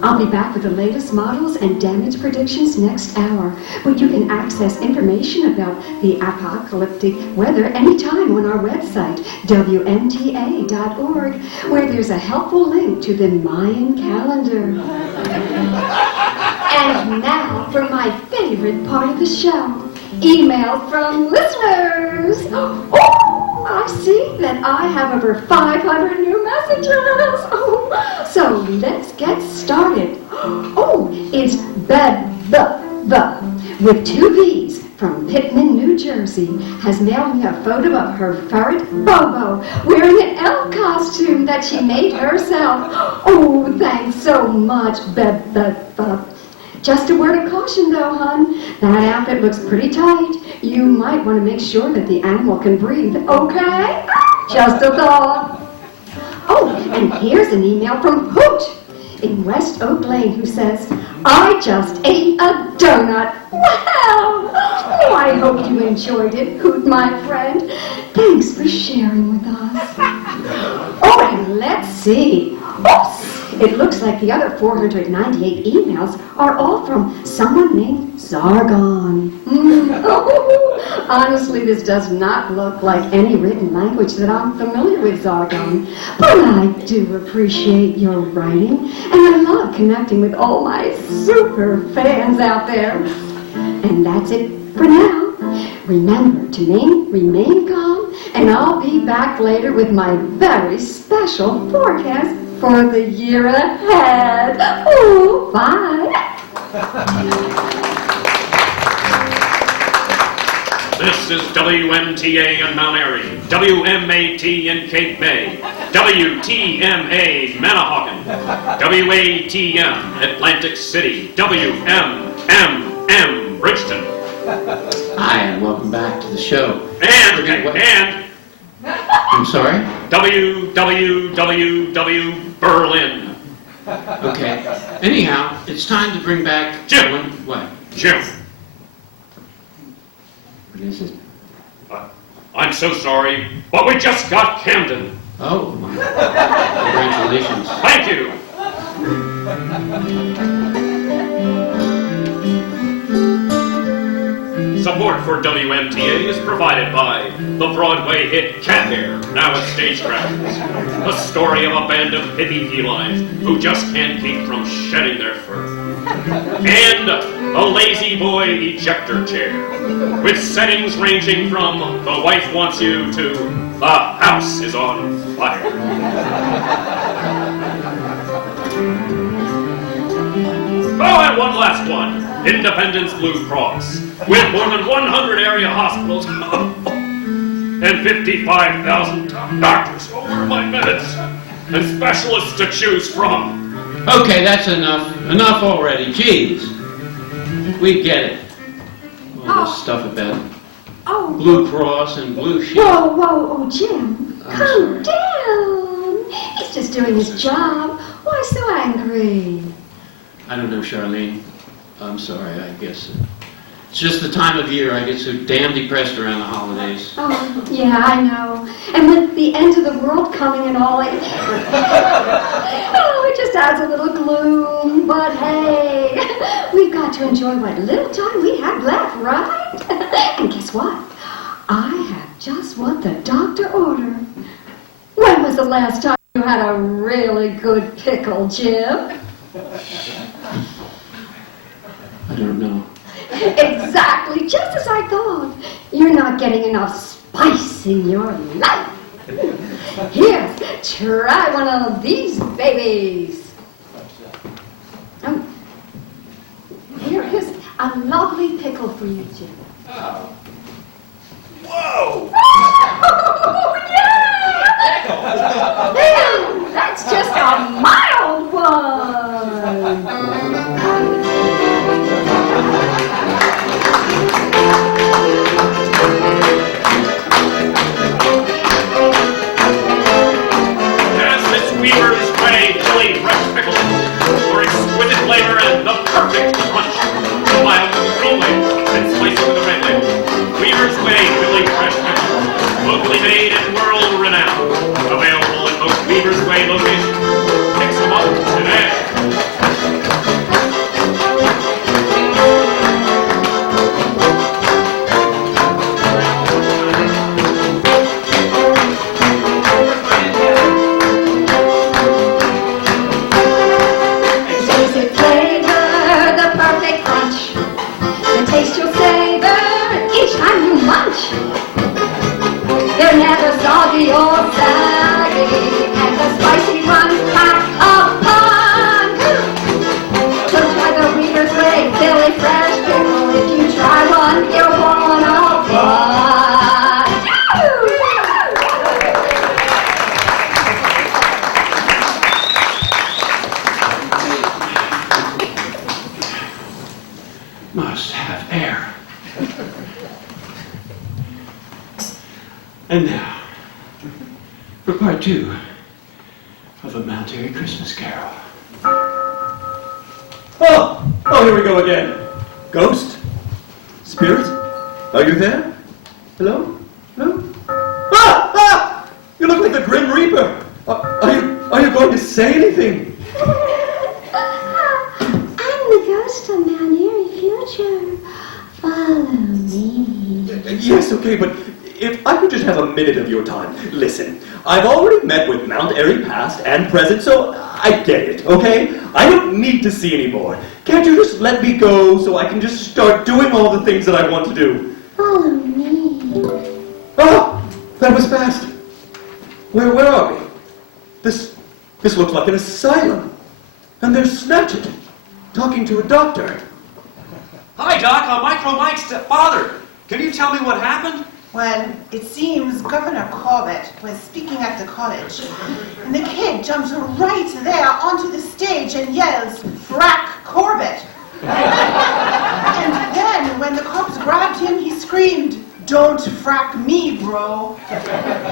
I'll be back with the latest models and damage predictions next hour. But you can access information about the apocalyptic weather anytime on our website, WMTA.org, where there's a helpful link to the Mayan calendar. And now for my favorite part of the show, email from listeners. Oh, I see that I have over 500 new messages. Oh, so let's get started. Oh, it's the with 2 V's from Pittman, New Jersey, has mailed me a photo of her ferret Bobo wearing an elf costume that she made herself. Oh, thanks so much, Beb. Just a word of caution, though, hon. That outfit looks pretty tight. You might want to make sure that the animal can breathe, okay? Just a thought. Oh, and here's an email from Hoot in West Oak Lane who says, I just ate a donut. Wow! Oh, I hope you enjoyed it, Hoot, my friend. Thanks for sharing with us. Oh, and let's see. Oops! It looks like the other 498 emails are all from someone named Zargon. Oh, honestly, this does not look like any written language that I'm familiar with, Zargon. But I do appreciate your writing, and I love connecting with all my super fans out there. And that's it for now. Remember to remain calm, and I'll be back later with my very special forecast for the year ahead. Oh, bye. This is WMTA in Mount Airy, WMAT in Cape May, WTMA Manahawkin, WATM Atlantic City, WMMM Bridgeton. Hi, and welcome back to the show. And I'm sorry? WWWW Berlin. Okay. Anyhow, it's time to bring back... Jim. What? Jim. What is it? I'm so sorry, but we just got Camden. Oh, my. Congratulations. Thank you. Support for WMTA is provided by the Broadway hit Cat Hair, now at Stagecraft. The story of a band of hippie felines who just can't keep from shedding their fur. And a Lazy Boy ejector chair, with settings ranging from the wife wants you to the house is on fire. Oh, and one last one. Independence Blue Cross, with more than 100 area hospitals and 55,000 doctors over my meds and specialists to choose from. Okay, that's enough. Enough already. Jeez. We get it. All this stuff about Blue Cross and Blue Shield. Whoa, Jim. Calm down. He's just doing his job. Why so angry? I don't know, Charlene. I'm sorry, I guess. It's just the time of year. I get so damn depressed around the holidays. Oh, yeah, I know. And with the end of the world coming and all, it just adds a little gloom. But hey, we've got to enjoy what little time we have left, right? And guess what? I have just what the doctor ordered. When was the last time you had a really good pickle, Jim? I don't know. Exactly, just as I thought. You're not getting enough spice in your life. Here, try one of these babies. Oh, here is a lovely pickle for you, Jim. Oh. Whoa! Oh, yeah! Man, that's just a mild one. Weaver's Way Chili Fresh Pickles for exquisite flavor and the perfect crunch. Mild with the green label and spicy with the red label. Weaver's Way Chili Fresh Pickles, locally made and world-renowned. Available in most Weaver's Way locations. Pick some up today. They're never soggy or saggy, and the spicy ones pack a punch. So try the Weaver's Way Philly Fresh Pickle. If you try one, you're one of one. Must have air. And now, for part 2 of A Mount Airy Christmas Carol. Oh, here we go again. Ghost? Spirit? Are you there? Hello? Hello? Ah! You look like the Grim Reaper. Are you going to say anything? I'm the ghost of Mount Airy Future. Follow me. Yes, okay, but if I could just have a minute of your time. Listen, I've already met with Mount Airy past and present, so I get it, okay? I don't need to see anymore. Can't you just let me go so I can just start doing all the things that I want to do? Follow me. Oh, that was fast. Where are we? This looks like an asylum. And there's Snatchet, talking to a doctor. Hi, Doc. I'm Micro Mike's father. Can you tell me what happened? Well, it seems Governor Corbett was speaking at the college, and the kid jumps right there onto the stage and yells, "Frack Corbett!" And then, when the cops grabbed him, he screamed, "Don't frack me, bro."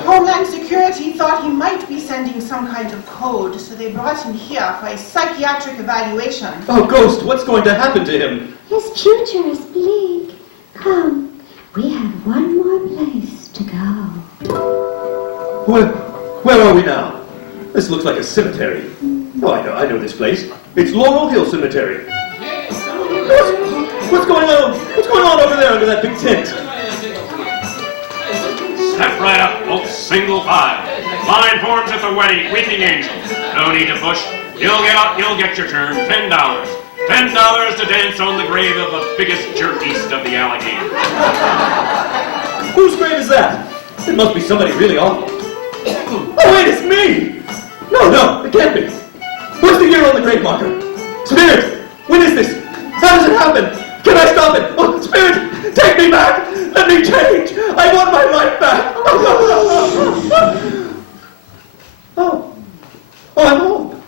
Homeland Security thought he might be sending some kind of code, so they brought him here for a psychiatric evaluation. Oh, Ghost, what's going to happen to him? His future is bleak. Come. We have one more place to go. Where are we now? This looks like a cemetery. Oh, I know this place. It's Laurel Hill Cemetery. What's going on? What's going on over there under that big tent? Step right up, folks. Single file. Line forms at the weeping angel. No need to push. You'll get your turn. $10. $10 to dance on the grave of the biggest jerk east of the Allegheny. Whose grave is that? It must be somebody really awful. Oh, wait, it's me! No, it can't be. What's the year on the grave marker? Spirit, when is this? How does it happen? Can I stop it? Oh, Spirit, take me back! Let me change! I want my life back! Oh, I'm home.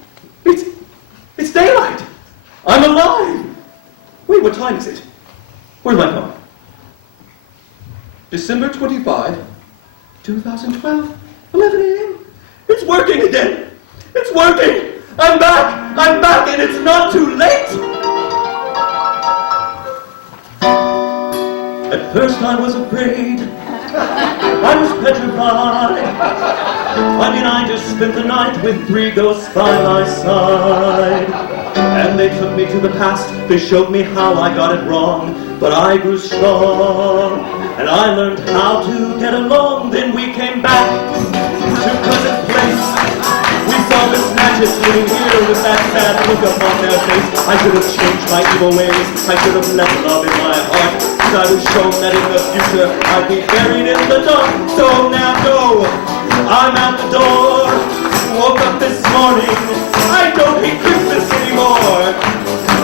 It's daylight. I'm alive. Wait, what time is it? Where's my phone? December 25, 2012, 11 a.m. It's working again. It's working. I'm back, and it's not too late. At first I was afraid. I was petrified. I just spent the night with 3 ghosts by my side. And they took me to the past. They showed me how I got it wrong. But I grew strong, and I learned how to get along. Then we came back to present place. We saw the snatches sitting here with that sad look upon their face. I should have changed my evil ways. I should have left love in my heart. And I was shown that in the future I'd be buried in the dark. So now go. I'm out the door. Woke up this morning. I don't hate Christmas anymore.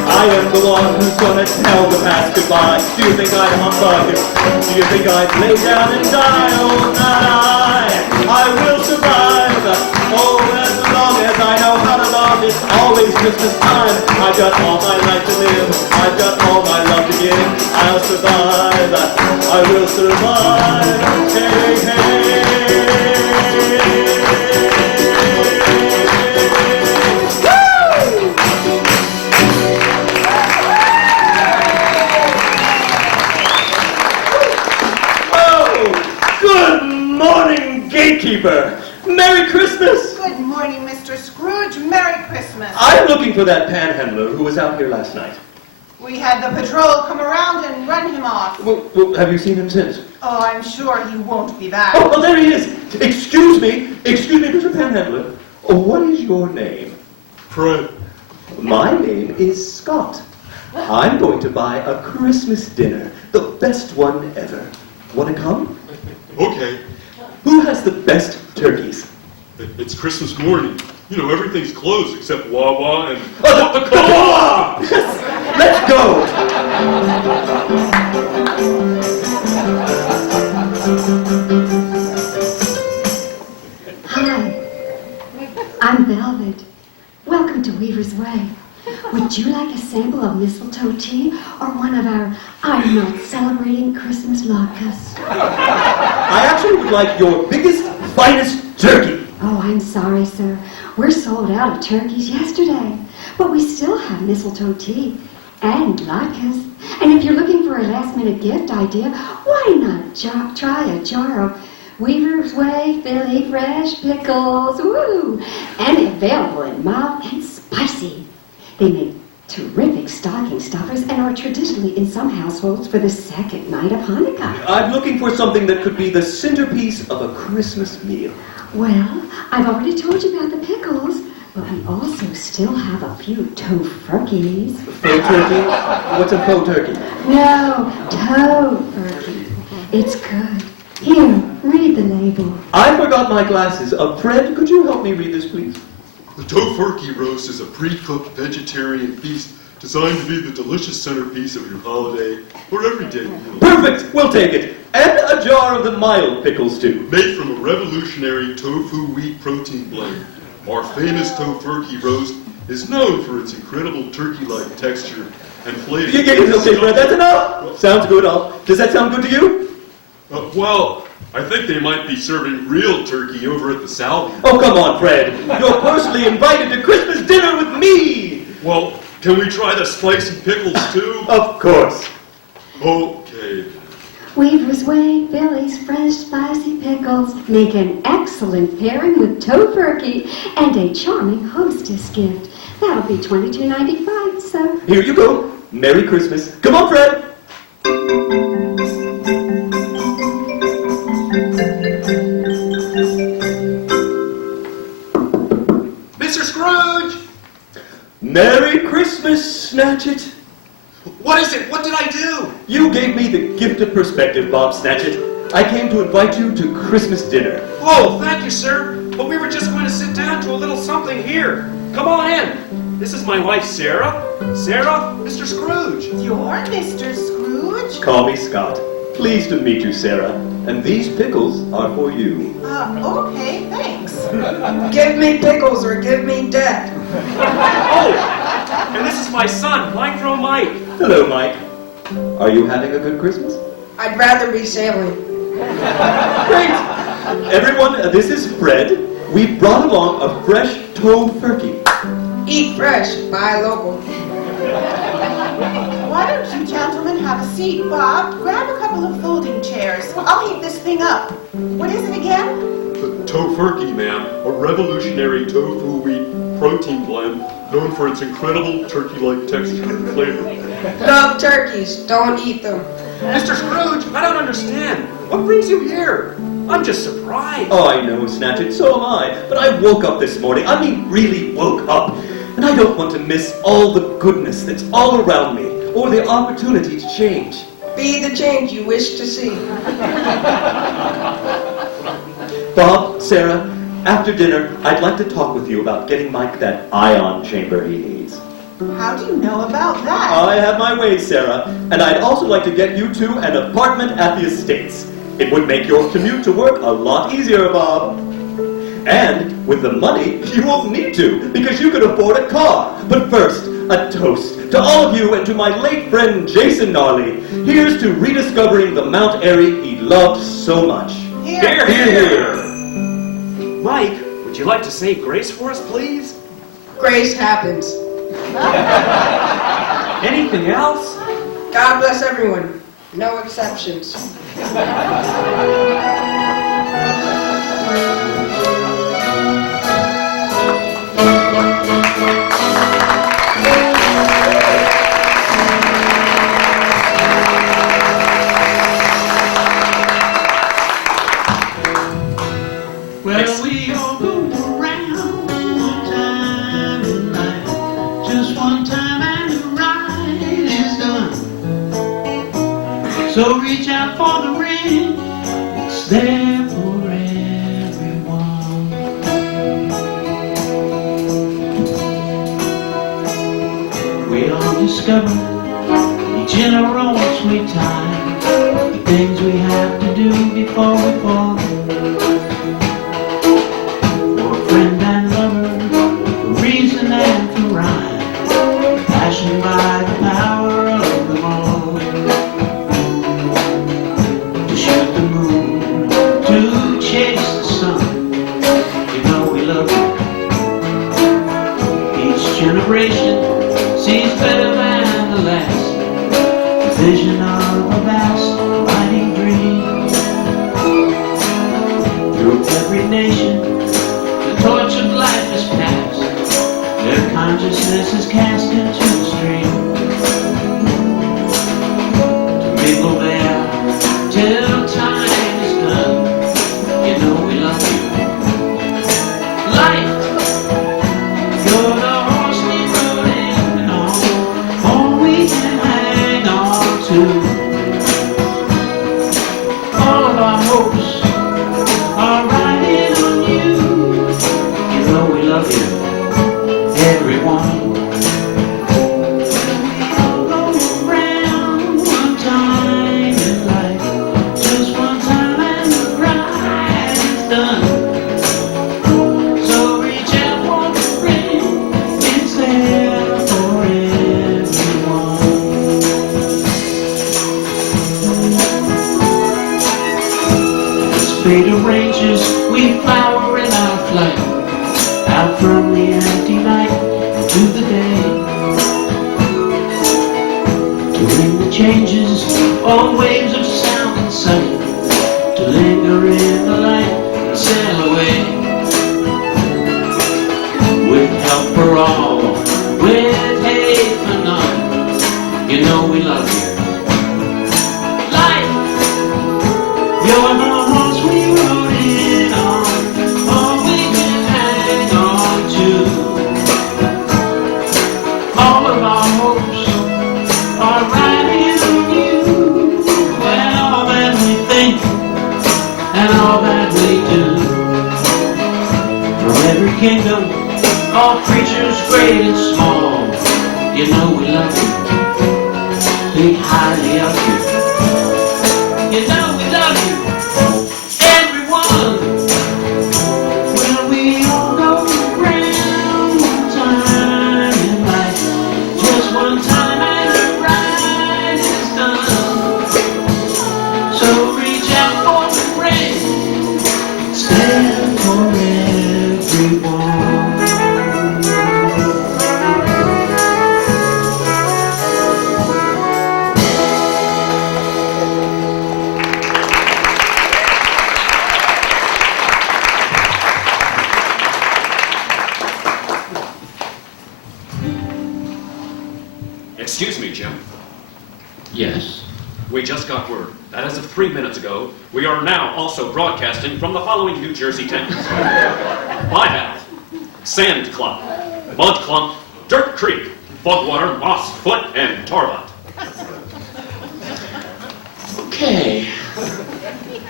I am the one who's gonna tell the past goodbye. Do you think I'd humbug? Do you think I'd lay down and die? Oh, not I will survive. Oh, as long as I know how to love, it's always Christmas time. I've got all my life to live. I've got all my love to give. I'll survive. I will survive. Hey, hey. Gatekeeper, Merry Christmas! Good morning, Mr. Scrooge. Merry Christmas. I'm looking for that panhandler who was out here last night. We had the patrol come around and run him off. Well, have you seen him since? Oh, I'm sure he won't be back. Oh, there he is. Excuse me, Mr. Panhandler. What is your name? Fred. My name is Scott. I'm going to buy a Christmas dinner, the best one ever. Want to come? Okay. Who has the best turkeys? It's Christmas morning. You know, everything's closed except Wawa and... Oh, the Wawa! Yes! Let's go! Hi, I'm Velvet. Welcome to Weaver's Way. Would you like a sample of mistletoe tea or one of our I'm not celebrating Christmas latkes? I actually would like your biggest, finest turkey. Oh, I'm sorry, sir. We're sold out of turkeys yesterday, but we still have mistletoe tea and latkes. And if you're looking for a last-minute gift idea, why not try a jar of Weaver's Way Philly Fresh pickles? Woo! And available in mild and spicy. They make terrific stocking stuffers and are traditionally in some households for the second night of Hanukkah. I'm looking for something that could be the centerpiece of a Christmas meal. Well, I've already told you about the pickles, but we also still have a few tofurkeys. Faux turkey? What's a faux turkey? No, tofurkey. It's good. Here, read the label. I forgot my glasses. Fred, could you help me read this, please? The tofurkey roast is a pre-cooked vegetarian feast designed to be the delicious centerpiece of your holiday or everyday meal. Perfect! We'll take it. And a jar of the mild pickles, too. Made from a revolutionary tofu wheat protein blend, our famous tofurkey roast is known for its incredible turkey-like texture and flavor. Okay, Fred, that's enough. Sounds good. Does that sound good to you? Well, I think they might be serving real turkey over at the Salvi. Oh, come on, Fred. You're personally invited to Christmas dinner with me. Well, can we try the spicy pickles, too? Of course. Okay. Weaver's Way Philly's fresh spicy pickles make an excellent pairing with tofurkey and a charming hostess gift. That'll be $22.95, sir. Here you go. Merry Christmas. Come on, Fred. Merry Christmas, Snatchit. What is it? What did I do? You gave me the gift of perspective, Bob Snatchit. I came to invite you to Christmas dinner. Oh, thank you, sir. But we were just going to sit down to a little something here. Come on in. This is my wife, Sarah. Sarah, Mr. Scrooge. You're Mr. Scrooge? Call me Scott. Pleased to meet you, Sarah. And these pickles are for you. Okay, thanks. Give me pickles or give me death. Oh, and this is my son, Micro Mike. Hello, Mike. Are you having a good Christmas? I'd rather be sailing. Great! Everyone, this is Fred. We brought along a fresh tofurkey. Eat fresh, buy local. Why don't you gentlemen have a seat, Bob? Grab a couple of folding chairs. I'll heat this thing up. What is it again? Tofurkey, ma'am, a revolutionary tofu wheat protein blend known for its incredible turkey-like texture and flavor. Love turkeys, don't eat them. Mr. Scrooge, I don't understand. What brings you here? I'm just surprised. Oh, I know, Snatchit, so am I. But I woke up this morning. I mean, really woke up. And I don't want to miss all the goodness that's all around me, or the opportunity to change. Be the change you wish to see. Bob, Sarah, after dinner, I'd like to talk with you about getting Mike that ion chamber he needs. How do you know about that? I have my ways, Sarah, and I'd also like to get you two an apartment at the estates. It would make your commute to work a lot easier, Bob. And with the money, you won't need to, because you can afford a car. But first, a toast to all of you and to my late friend Jason Gnarly. Here's to rediscovering the Mount Airy he loved so much. Here, Hear, hear. Mike, would you like to say grace for us, please? Grace happens. Anything else? God bless everyone. No exceptions. Well, we all go around one time in life, just one time and the ride is done. So reach out for the ring, it's there for everyone. We all discover each in our own sweet time, the things we have to do before we fall. By the power of the ball, to shoot the moon, to chase the sun, you know we love you. Each generation sees better than the last, the vision of a vast, mighty dream. Through every nation, the torch of life is passed, their consciousness is cast into the stream, to mingle there till time is done. You know we love you. Life, you're the horse we rode in on, all we can hang on to. All of our hopes are riding on you. You know we love you. Everyone. Go around one time in life, just one time and the ride is done. So reach out for the ring, it's there for everyone. As fate arranges, we flower in our flight, out from the empty night into the day, to ring the changes on waves of sound and sight, to linger in the light and sail away, with help for all, with hate for none. You know we love you. Life, you're the horse we rode in on, all we can hang on to. young, all creatures great and small. You know we love you, think highly of you. You know we love you, everyone. Well, we all go round one time in life, just one time and the ride is done. So reach out for the rain, stand for everyone. Excuse me, Jim. Yes? We just got word that as of 3 minutes ago, we are now also broadcasting from the following New Jersey towns. Bypath, Sand Clump, Mud Clump, Dirt Creek, Fogwater, Moss Foot, and Tarbutt. Okay.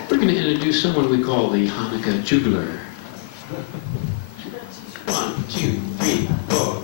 We're going to introduce someone we call the Hanukkah Juggler. 1, 2, 3, 4.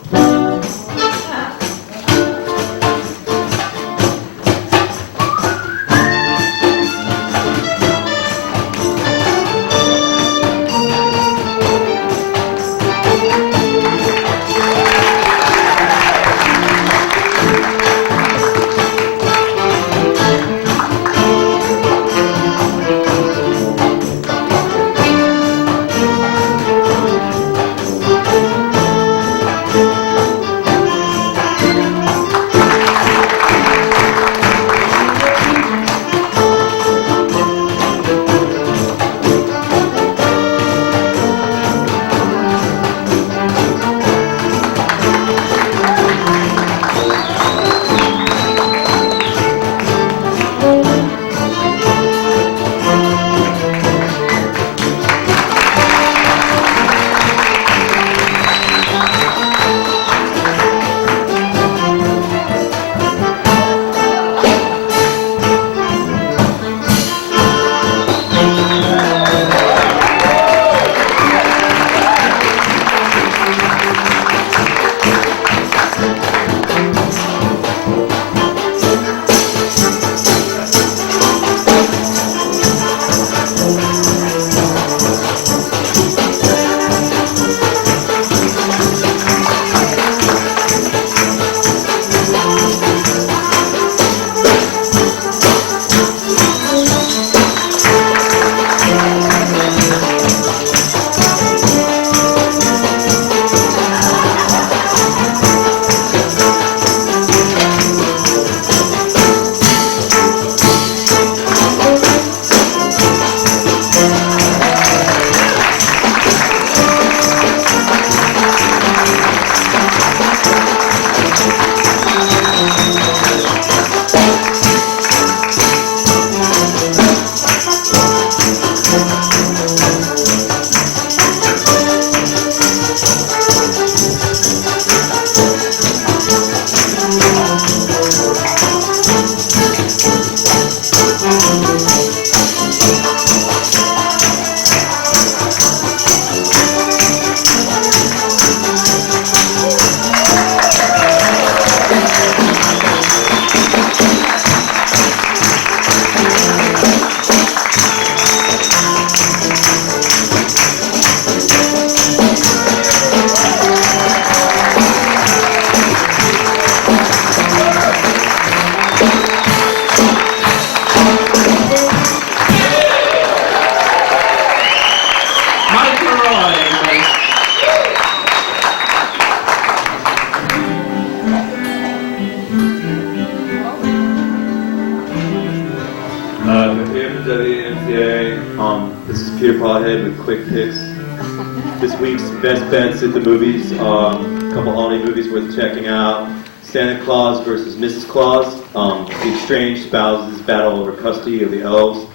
This is Peter Pothead with Quick Picks. This week's best bets at the movies, a couple holiday movies worth checking out. Santa Claus versus Mrs. Claus, the estranged spouses battle over custody of the elves.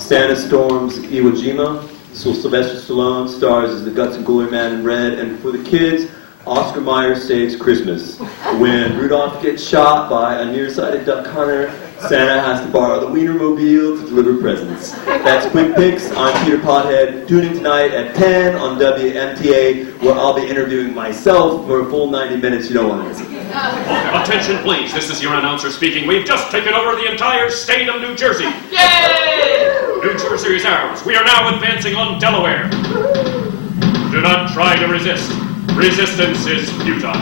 Santa Storms Iwo Jima, so Sylvester Stallone stars as the guts and glory man in red. And for the kids, Oscar Mayer Saves Christmas, when Rudolph gets shot by a nearsighted duck hunter Santa has to borrow the Wienermobile to deliver presents. That's Quick Picks. I'm Peter Pothead. Tune in tonight at 10 on WMTA, where I'll be interviewing myself for a full 90 minutes. You don't want to miss it. Attention, please. This is your announcer speaking. We've just taken over the entire state of New Jersey. Yay! New Jersey is ours. We are now advancing on Delaware. Do not try to resist. Resistance is futile.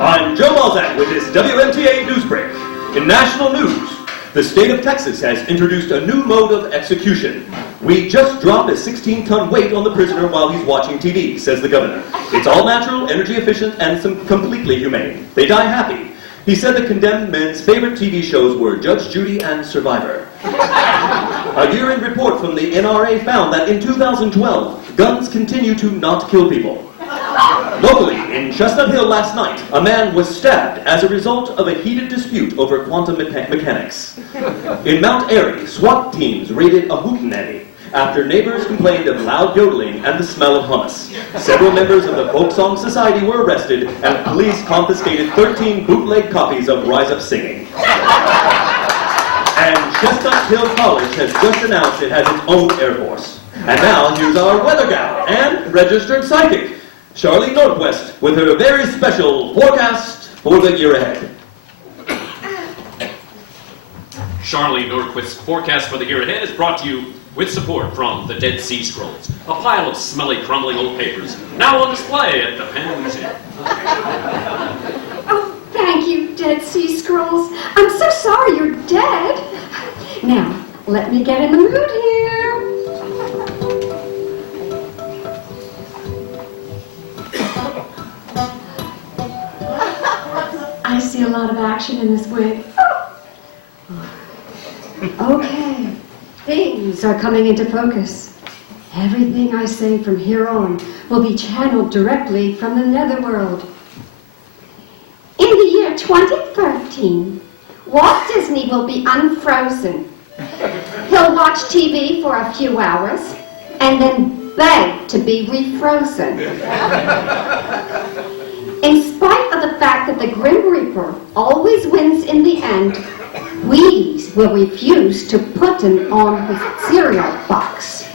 I'm Joe Balzac with this WMTA news break. In national news, the state of Texas has introduced a new mode of execution. We just dropped a 16-ton weight on the prisoner while he's watching TV, says the governor. It's all natural, energy efficient, and completely humane. They die happy. He said the condemned men's favorite TV shows were Judge Judy and Survivor. A year-end report from the NRA found that in 2012, guns continue to not kill people. Locally, in Chestnut Hill last night, a man was stabbed as a result of a heated dispute over quantum mechanics. In Mount Airy, SWAT teams raided a hootenanny after neighbors complained of loud yodeling and the smell of hummus. Several members of the Folk Song Society were arrested, and police confiscated 13 bootleg copies of Rise Up Singing. And Chestnut Hill College has just announced it has its own Air Force. And now, here's our weather gal and registered psychic, Charlie Northwest, with her very special forecast for the year ahead. Charlie Nordquist's forecast for the year ahead is brought to you with support from the Dead Sea Scrolls, a pile of smelly, crumbling old papers, now on display at the Penn Museum. Oh, thank you, Dead Sea Scrolls. I'm so sorry you're dead. Now, let me get in the mood here. I see a lot of action in this wig. Okay, things are coming into focus. Everything I say from here on will be channeled directly from the netherworld. In the year 2013, Walt Disney will be unfrozen. He'll watch TV for a few hours and then beg to be refrozen. In spite of the fact that the Grim Reaper always wins in the end, Wheaties will refuse to put him on his cereal box.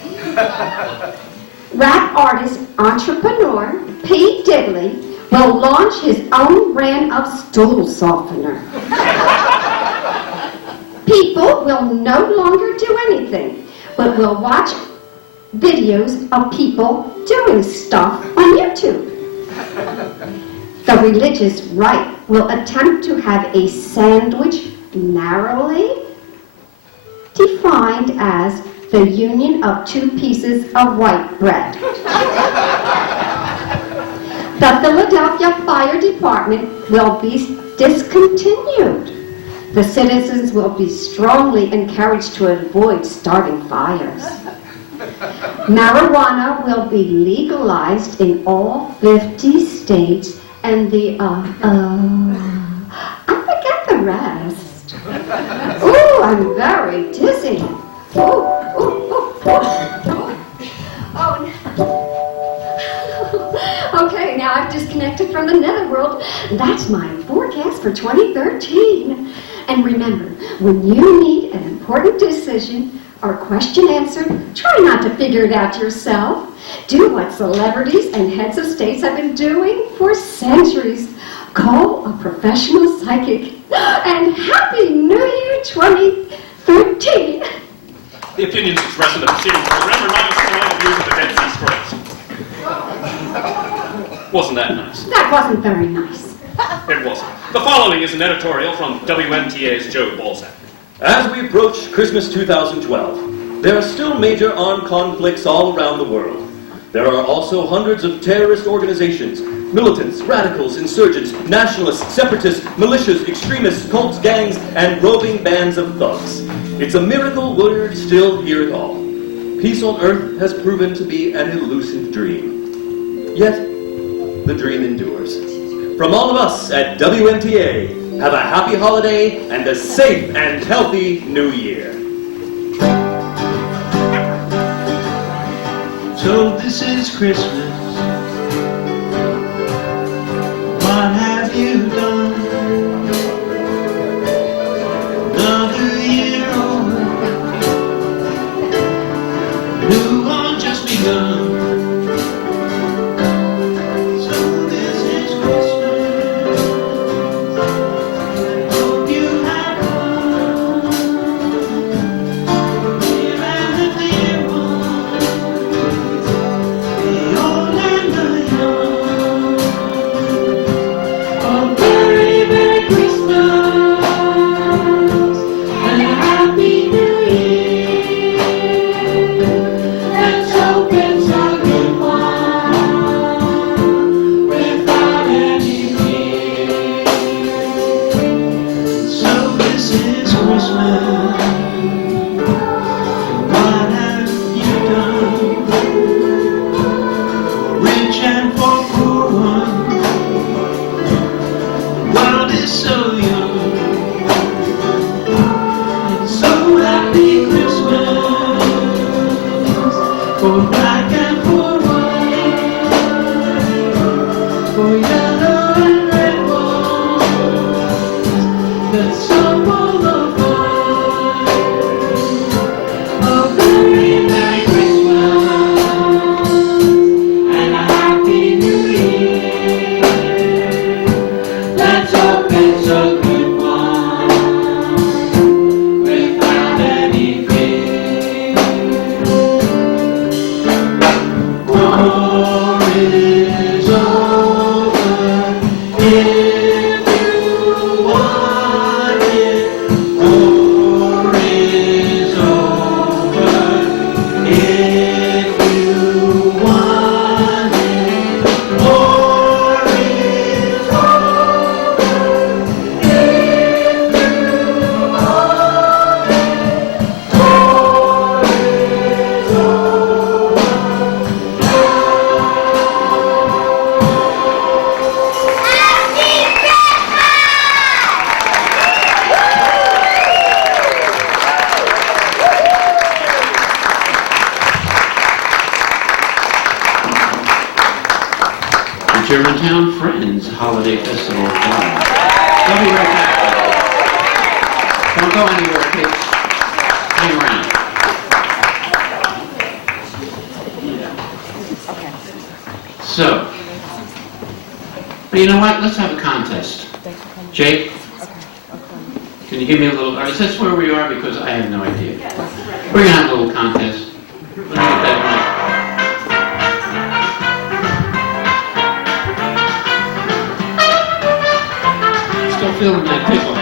Rap artist entrepreneur P. Diddley will launch his own brand of stool softener. People will no longer do anything, but will watch videos of people doing stuff on YouTube. The religious right will attempt to have a sandwich narrowly defined as the union of two pieces of white bread. The Philadelphia Fire Department will be discontinued. The citizens will be strongly encouraged to avoid starting fires. Marijuana will be legalized in all 50 states, and I forget the rest. Ooh, I'm very dizzy. Ooh. Oh, no. Okay, now I've disconnected from the netherworld. That's my forecast for 2013. And remember, when you need an important decision or question answered, try not to figure it out yourself. Do what celebrities and heads of states have been doing for centuries. Call a professional psychic. And Happy New Year 2013. The opinions expressed in the preceding program are not necessarily the views of the Dead Sea Scrolls. Wasn't that nice? That wasn't very nice. It wasn't. The following is an editorial from WMTA's Joe Balzac. As we approach Christmas 2012, there are still major armed conflicts all around the world. There are also hundreds of terrorist organizations, militants, radicals, insurgents, nationalists, separatists, militias, extremists, cults, gangs, and roving bands of thugs. It's a miracle we're still here at all. Peace on earth has proven to be an elusive dream. Yet, the dream endures. From all of us at WMTA, have a happy holiday and a safe and healthy new year. So this is Christmas. Germantown Friends Holiday Festival. We'll be right back. Don't go anywhere, kids. Hang around. So, you know what? Let's have a contest. Jake, can you give me a little... Is this where we are? Because I have no idea. We're going to have a little contest. Let me get that mic. Still feeling that pickle.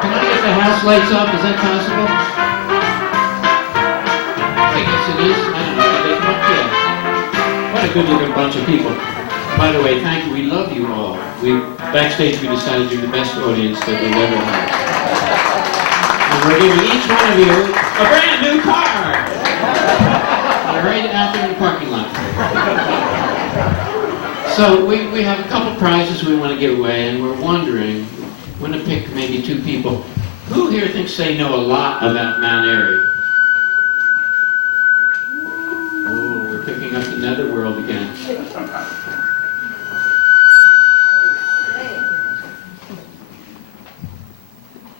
Can I get the house lights up? Is that possible? I guess it is. I don't know. Did they come up yet? What a good-looking bunch of people. By the way, thank you. We love you all. Backstage, we decided you're the best audience that we've ever had. And we're giving each one of you a brand new car. They're right out there in the parking lot. So we have a couple prizes we want to give away, and we're wondering, we're going to pick maybe two people. Who here thinks they know a lot about Mount Airy? Oh, we're picking up the netherworld again.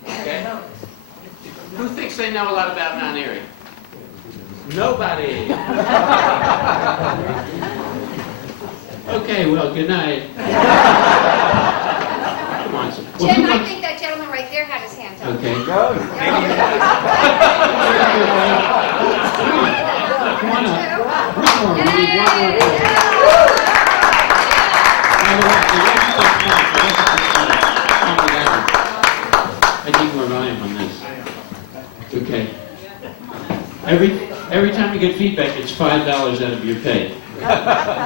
Okay. Who thinks they know a lot about Mount Airy? Nobody. Okay, well, good night. Come on. Well, Jim, I think that gentleman right there had his hands up. Okay. Go. Come on up. One more. We need one more. I need more volume on this. Okay. Every time you get feedback, it's $5 out of your pay.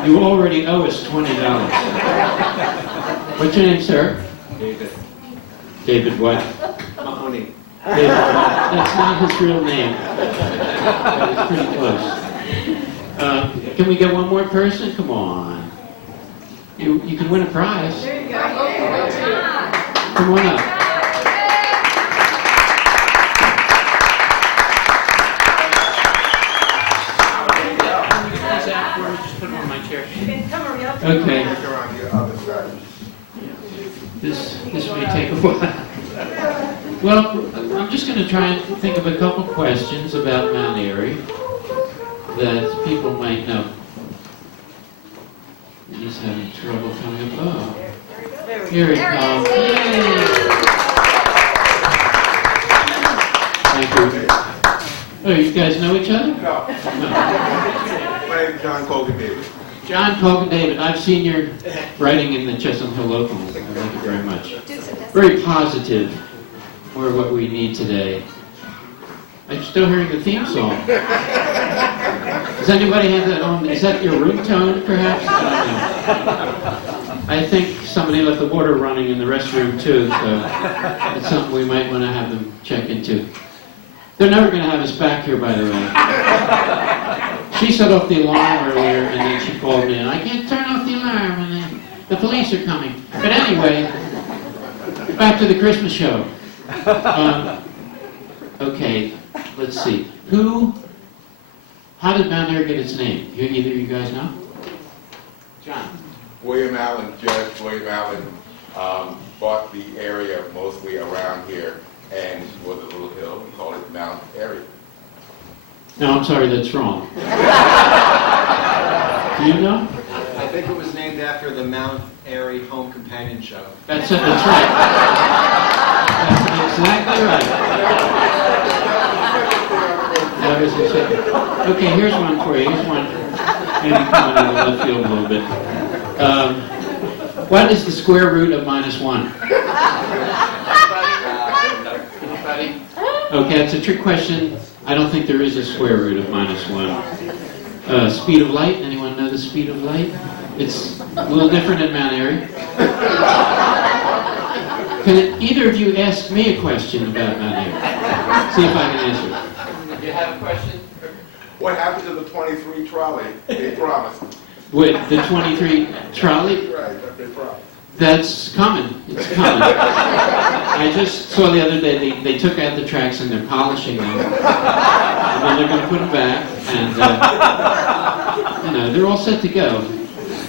You already owe us $20. What's your name, sir? David. David what? Mahoney. David, that's not his real name. But it's pretty close. Can we get one more person? Come on. You can win a prize. There you go. Come on up. Just put them on my chair. Okay. This may take a while. Well, I'm just going to try and think of a couple questions about Mount Airy that people might know. He's having trouble coming up. Oh, here it comes. Yay! Thank you. Oh, you guys know each other? No. My name is John Colgan David. John Colgan David, I've seen your writing in the Chestnut Hill Local. I like it very much. Very positive for what we need today. I'm still hearing the theme song. Does anybody have that on? Is that your ringtone, perhaps? I don't know. I think somebody left the water running in the restroom, too, so it's something we might want to have them check into. They're never going to have us back here, by the way. She set off the alarm earlier, and then she called me, and I can't turn off the alarm, and the police are coming. But anyway, back to the Christmas show. Okay, let's see. How did Mount Airy get its name? Either of you guys know? John. William Allen, Judge William Allen, bought the area mostly around here and was a little hill. We called it Mount Airy. No, I'm sorry, that's wrong. Do you know? I think it was named after the Mount Airy Home Companion show. That's it, that's right. That's exactly right. That was it. Okay, here's one for you. Here's one. Maybe coming in the left field a little bit. What is the square root of -1? Anybody? Okay, it's a trick question. I don't think there is a square root of -1. Speed of light. Anyone know the speed of light? It's a little different at Mount Airy. Can either of you ask me a question about Mount Airy? See if I can answer it. Do you have a question? What happened to the 23 trolley? They promised. With the 23 trolley? Right, they promised. That's common. It's common. I just saw the other day they took out the tracks and they're polishing them. And then they're going to put them back. And You know, they're all set to go.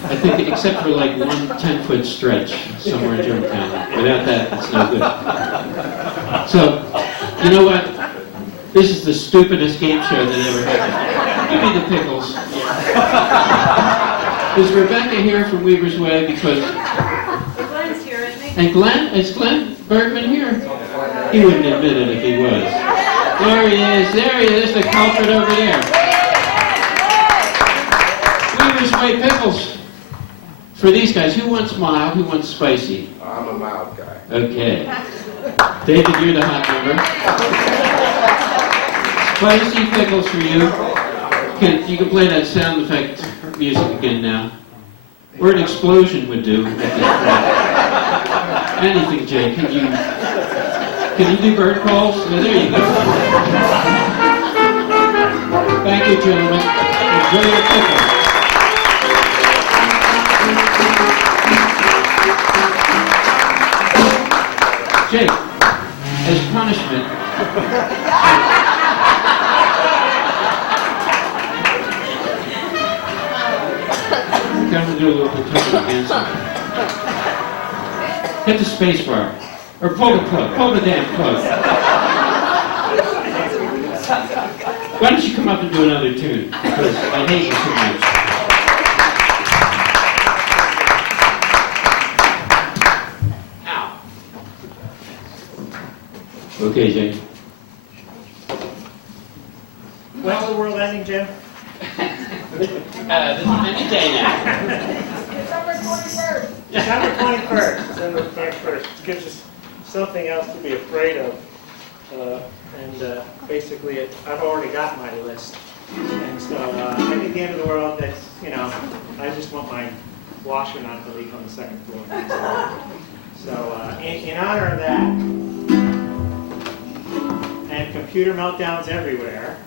I think except for like one 10-foot stretch somewhere in Germantown. Without that, it's no good. So, you know what? This is the stupidest game show that ever happened. Give me the pickles. Is Rebecca here from Weaver's Way? Because Glenn's here, isn't he? and Glenn, is Glenn Bergman here? He wouldn't admit it if he was. There he is. There he is. The culprit over there. Weaver's Way pickles. For these guys, who wants mild? Who wants spicy? I'm a mild guy. Okay. David, you're the hot number. Spicy pickles for you. You can play that sound effect music again now. Or an explosion would do. Anything, Jay. Can you do bird calls? Yeah, there you go. Thank you, gentlemen. Enjoy your pickles. Jake, as punishment, I'm going to do a little Kentucky dancing. Hit the space bar. Or pull the plug. Pull the damn plug. Why don't you come up and do another tune? Because I hate you so much. Okay, Jay. When's the world ending, Jim? This is any day now. December 21st. December 21st. December 21st. It gives us something else to be afraid of. Basically, I've already got my list. And so, I think the end of the world, that's, you know, I just want my washer not to leak on the second floor. So, in honor of that, and computer meltdowns everywhere.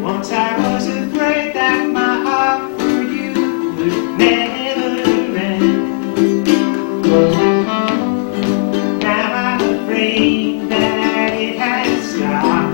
Once I was afraid that my heart for you would never end. Now I'm afraid that it has stopped.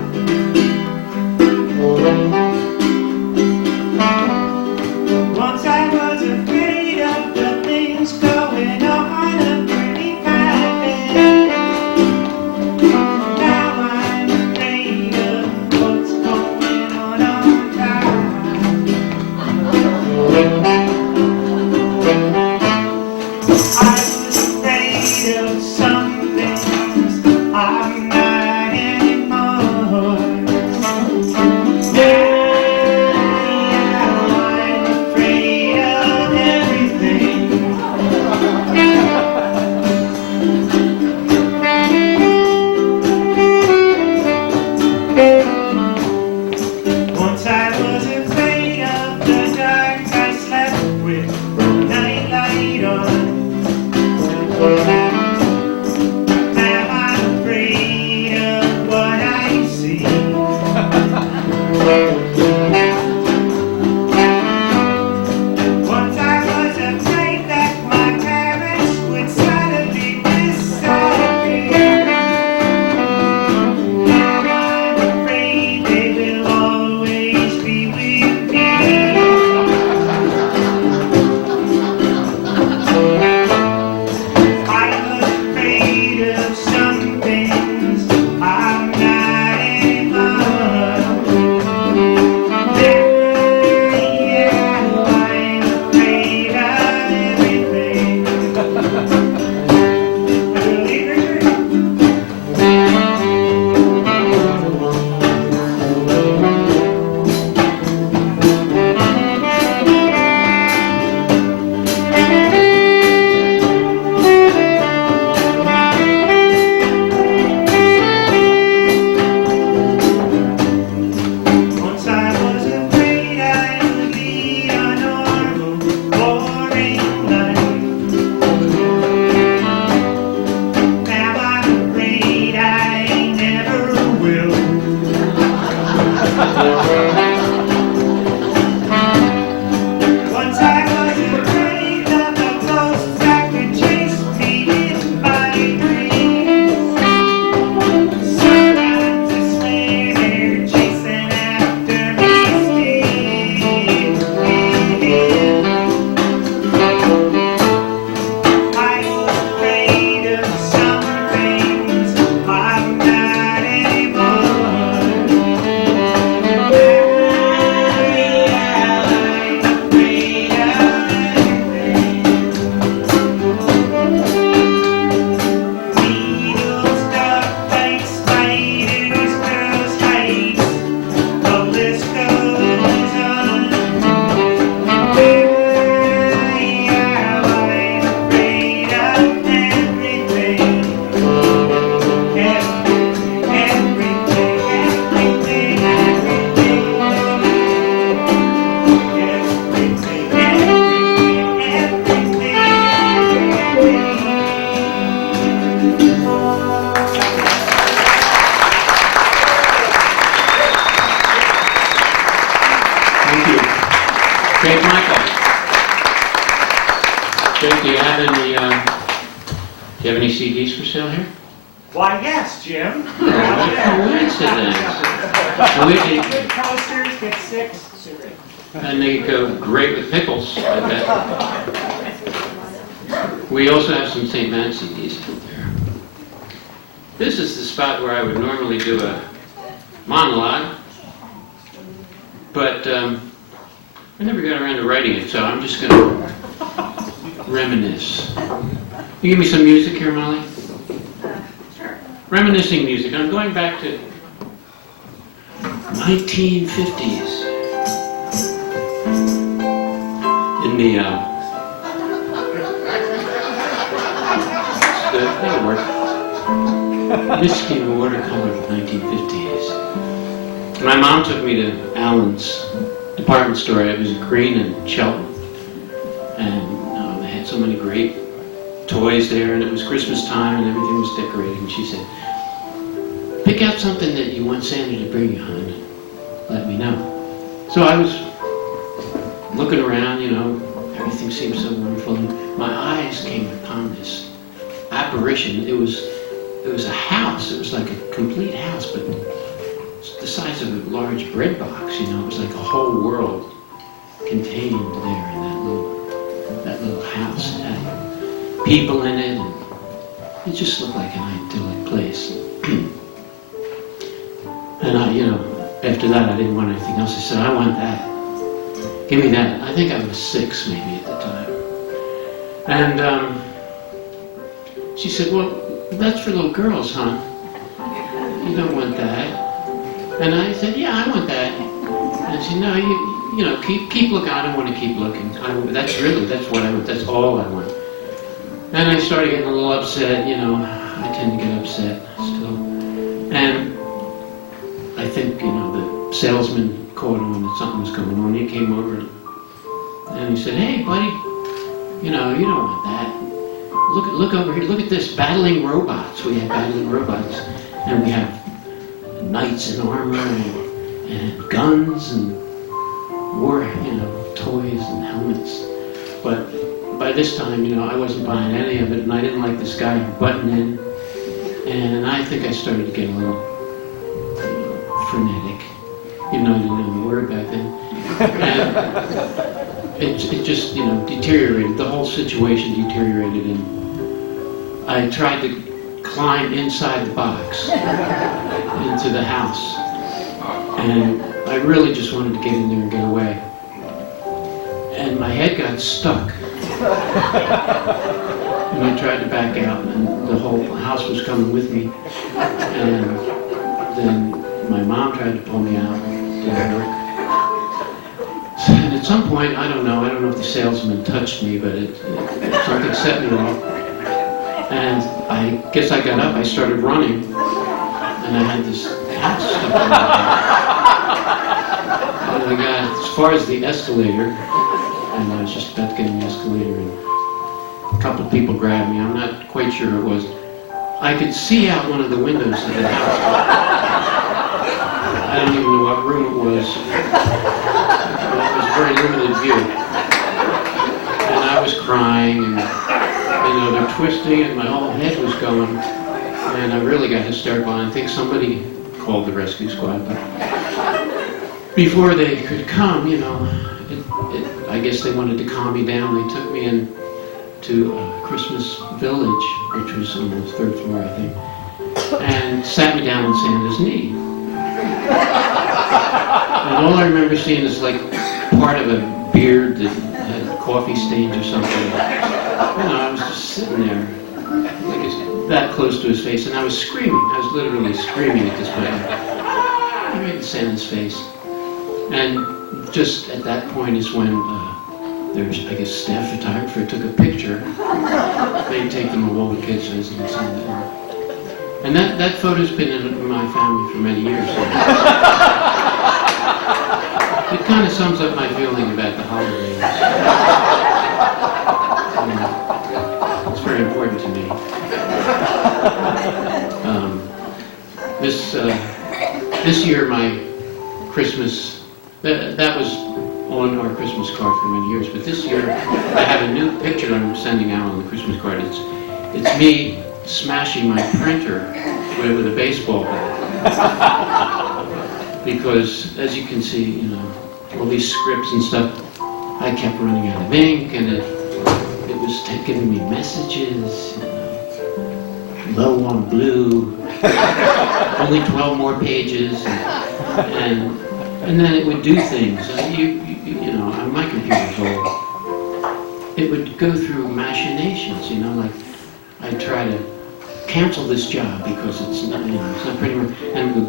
Jake, do you have any CDs for sale here? Why, yes, Jim. Coincidence. Good posters, get 6. And they go great with pickles, I bet. We also have some St. Matt CDs out there. This is the spot where I would normally do a monologue, but I never got around to writing it, so I'm just going to reminisce. You give me some music here, Molly? Sure. Reminiscing music. I'm going back to 1950s. In the, that'll work. Misty watercolor 1950s. My mom took me to Allen's department store. It was green and Shelton. And they had so many great toys there, and it was Christmas time, and everything was decorated. And she said, pick out something that you want Santa to bring you, hon, and let me know. So I was looking around, everything seemed so wonderful, and my eyes came upon this apparition. It was a house. It was like a complete house, but the size of a large bread box. It was like a whole world contained there in that little house. It had people in it, and it just looked like an idyllic place. And after that, I didn't want anything else. I said, I want that. Give me that. I think I was 6 maybe at the time. And she said, well, that's for little girls, hon. You don't want that. And I said, yeah, I want that. And she said, no, keep looking. I don't want to keep looking. That's what I want. That's all I want. And I started getting a little upset. I tend to get upset still. And I think, the salesman caught on that something was going on. He came over and he said, hey, buddy, you don't want that. Look over here. Look at this, battling robots. We have battling robots. And we have knights in armor and guns and war, toys and helmets. But by this time, I wasn't buying any of it, and I didn't like this guy butting in. And I think I started to get a little frenetic, even though I didn't know the word back then. And it just, deteriorated. The whole situation deteriorated, and I tried to climb inside the box into the house. And I really just wanted to get in there and get away. And my head got stuck. And I tried to back out, and the whole house was coming with me. And then my mom tried to pull me out. It didn't work. And at some point, I don't know if the salesman touched me, but something set me off. And I guess I got up, I started running, and I had this house stuck in my head. And I got as far as the escalator, and I was just about to get in the escalator, and a couple of people grabbed me. I'm not quite sure who it was. I could see out one of the windows of the house. I don't even know what room it was. It was a very limited view. And I was crying, and they're twisting, and my whole head was going. And I really got hysterical, and I think somebody called the rescue squad. But before they could come, I guess they wanted to calm me down. They took me in to Christmas Village, which was on the 3rd floor, I think, and sat me down on Santa's knee. And all I remember seeing is like part of a beard that had coffee stains or something. I was just sitting there, like that close to his face, and I was screaming. I was literally screaming at this point. Right in Santa's face. And just at that point is when there's, I guess, staff photographer took a picture. They'd taken of all the kids visiting Santa. And that photo's been in my family for many years. So it kind of sums up my feeling about the holidays. It's very important to me. This year, my Christmas, that was on our Christmas card for many years, but this year I have a new picture I'm sending out on the Christmas card. It's me smashing my printer with a baseball bat. Because, as you can see, you know, all these scripts and stuff, I kept running out of ink, and it was giving me messages, you know, low on blue, only 12 more pages, and then it would do things. You know, my computer's old. It would go through machinations, you know, like I'd try to cancel this job because it's not, you know, it's not pretty much, and it would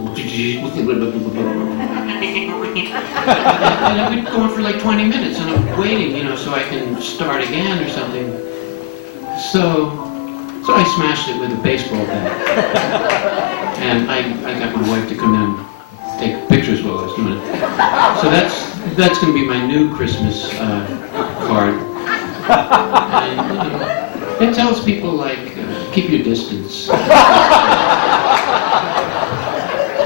go on for like 20 minutes, and I'm waiting, you know, so I can start again or something. So I smashed it with a baseball bat, and I got my wife to come in and take pictures while I was doing it. So that's going to be my new Christmas card. And it tells people like, keep your distance.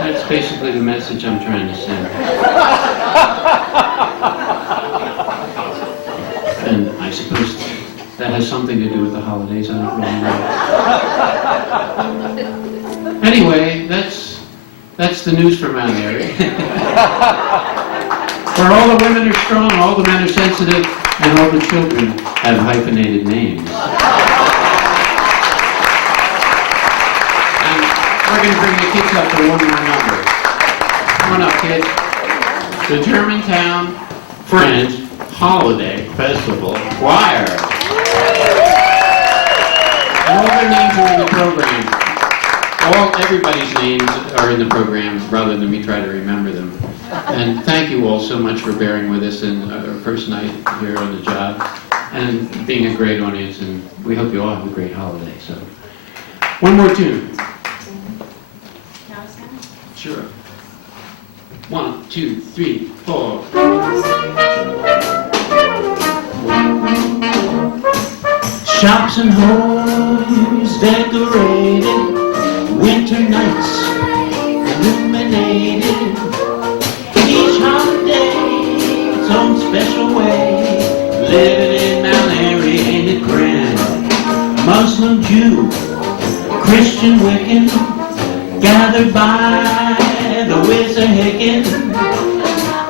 That's basically the message I'm trying to send. And I suppose that has something to do with the holidays, I don't really know. Anyway, that's the news for Mount Airy. Where all the women are strong, all the men are sensitive, and all the children have hyphenated names. And we're going to bring the kids up for one more number. Come on up, kids. The Germantown Friends Holiday Festival Choir. And all their names are in the program. Everybody's names are in the program rather than me try to remember them. And thank you all so much for bearing with us in our first night here on the job and being a great audience, and we hope you all have a great holiday. So, one more tune. Sure. 1, 2, 3, 4. Shops and homes decorated, winter nights illuminated, each holiday its own special way, living in Mount Airy ain't it grand? Muslim, Jew, Christian, Wiccan, gathered by the Wissahickon,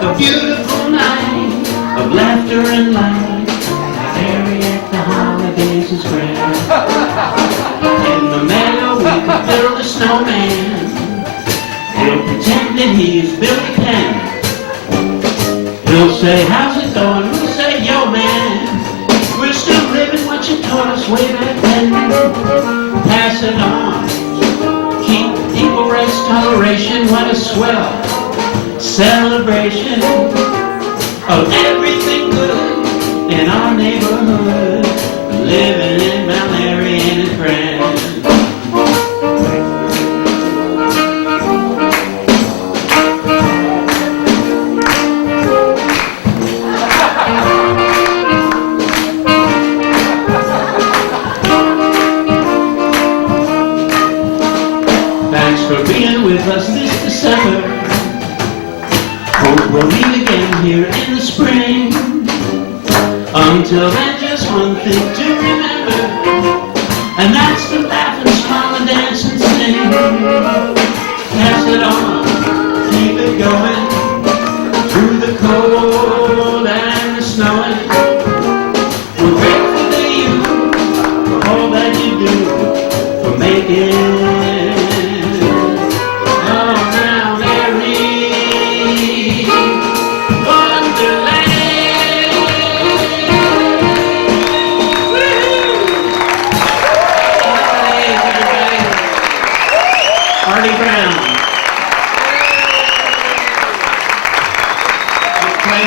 a beautiful night of laughter and light, Mount Airy at the holidays is grand. In the meadow we could build a snowman, he'll pretend that he's Billy Penn. He'll say, how's it going? We'll say, yo man, we're still living what you taught us way back then. Pass it on, keep equal rights toleration, what a swell celebration of everything good in our neighborhood. Living in Mount Airy ain't it grand? Thanks for being with us this December. Hope we'll meet again here in the spring. Until then, just one thing to remember, and that's to laugh and smile and dance and sing. Pass it on, keep it going, through the cold and the snowing. We're grateful to you for all that you do, for making Mount Airy Wonderland. Artie Brown. Let's play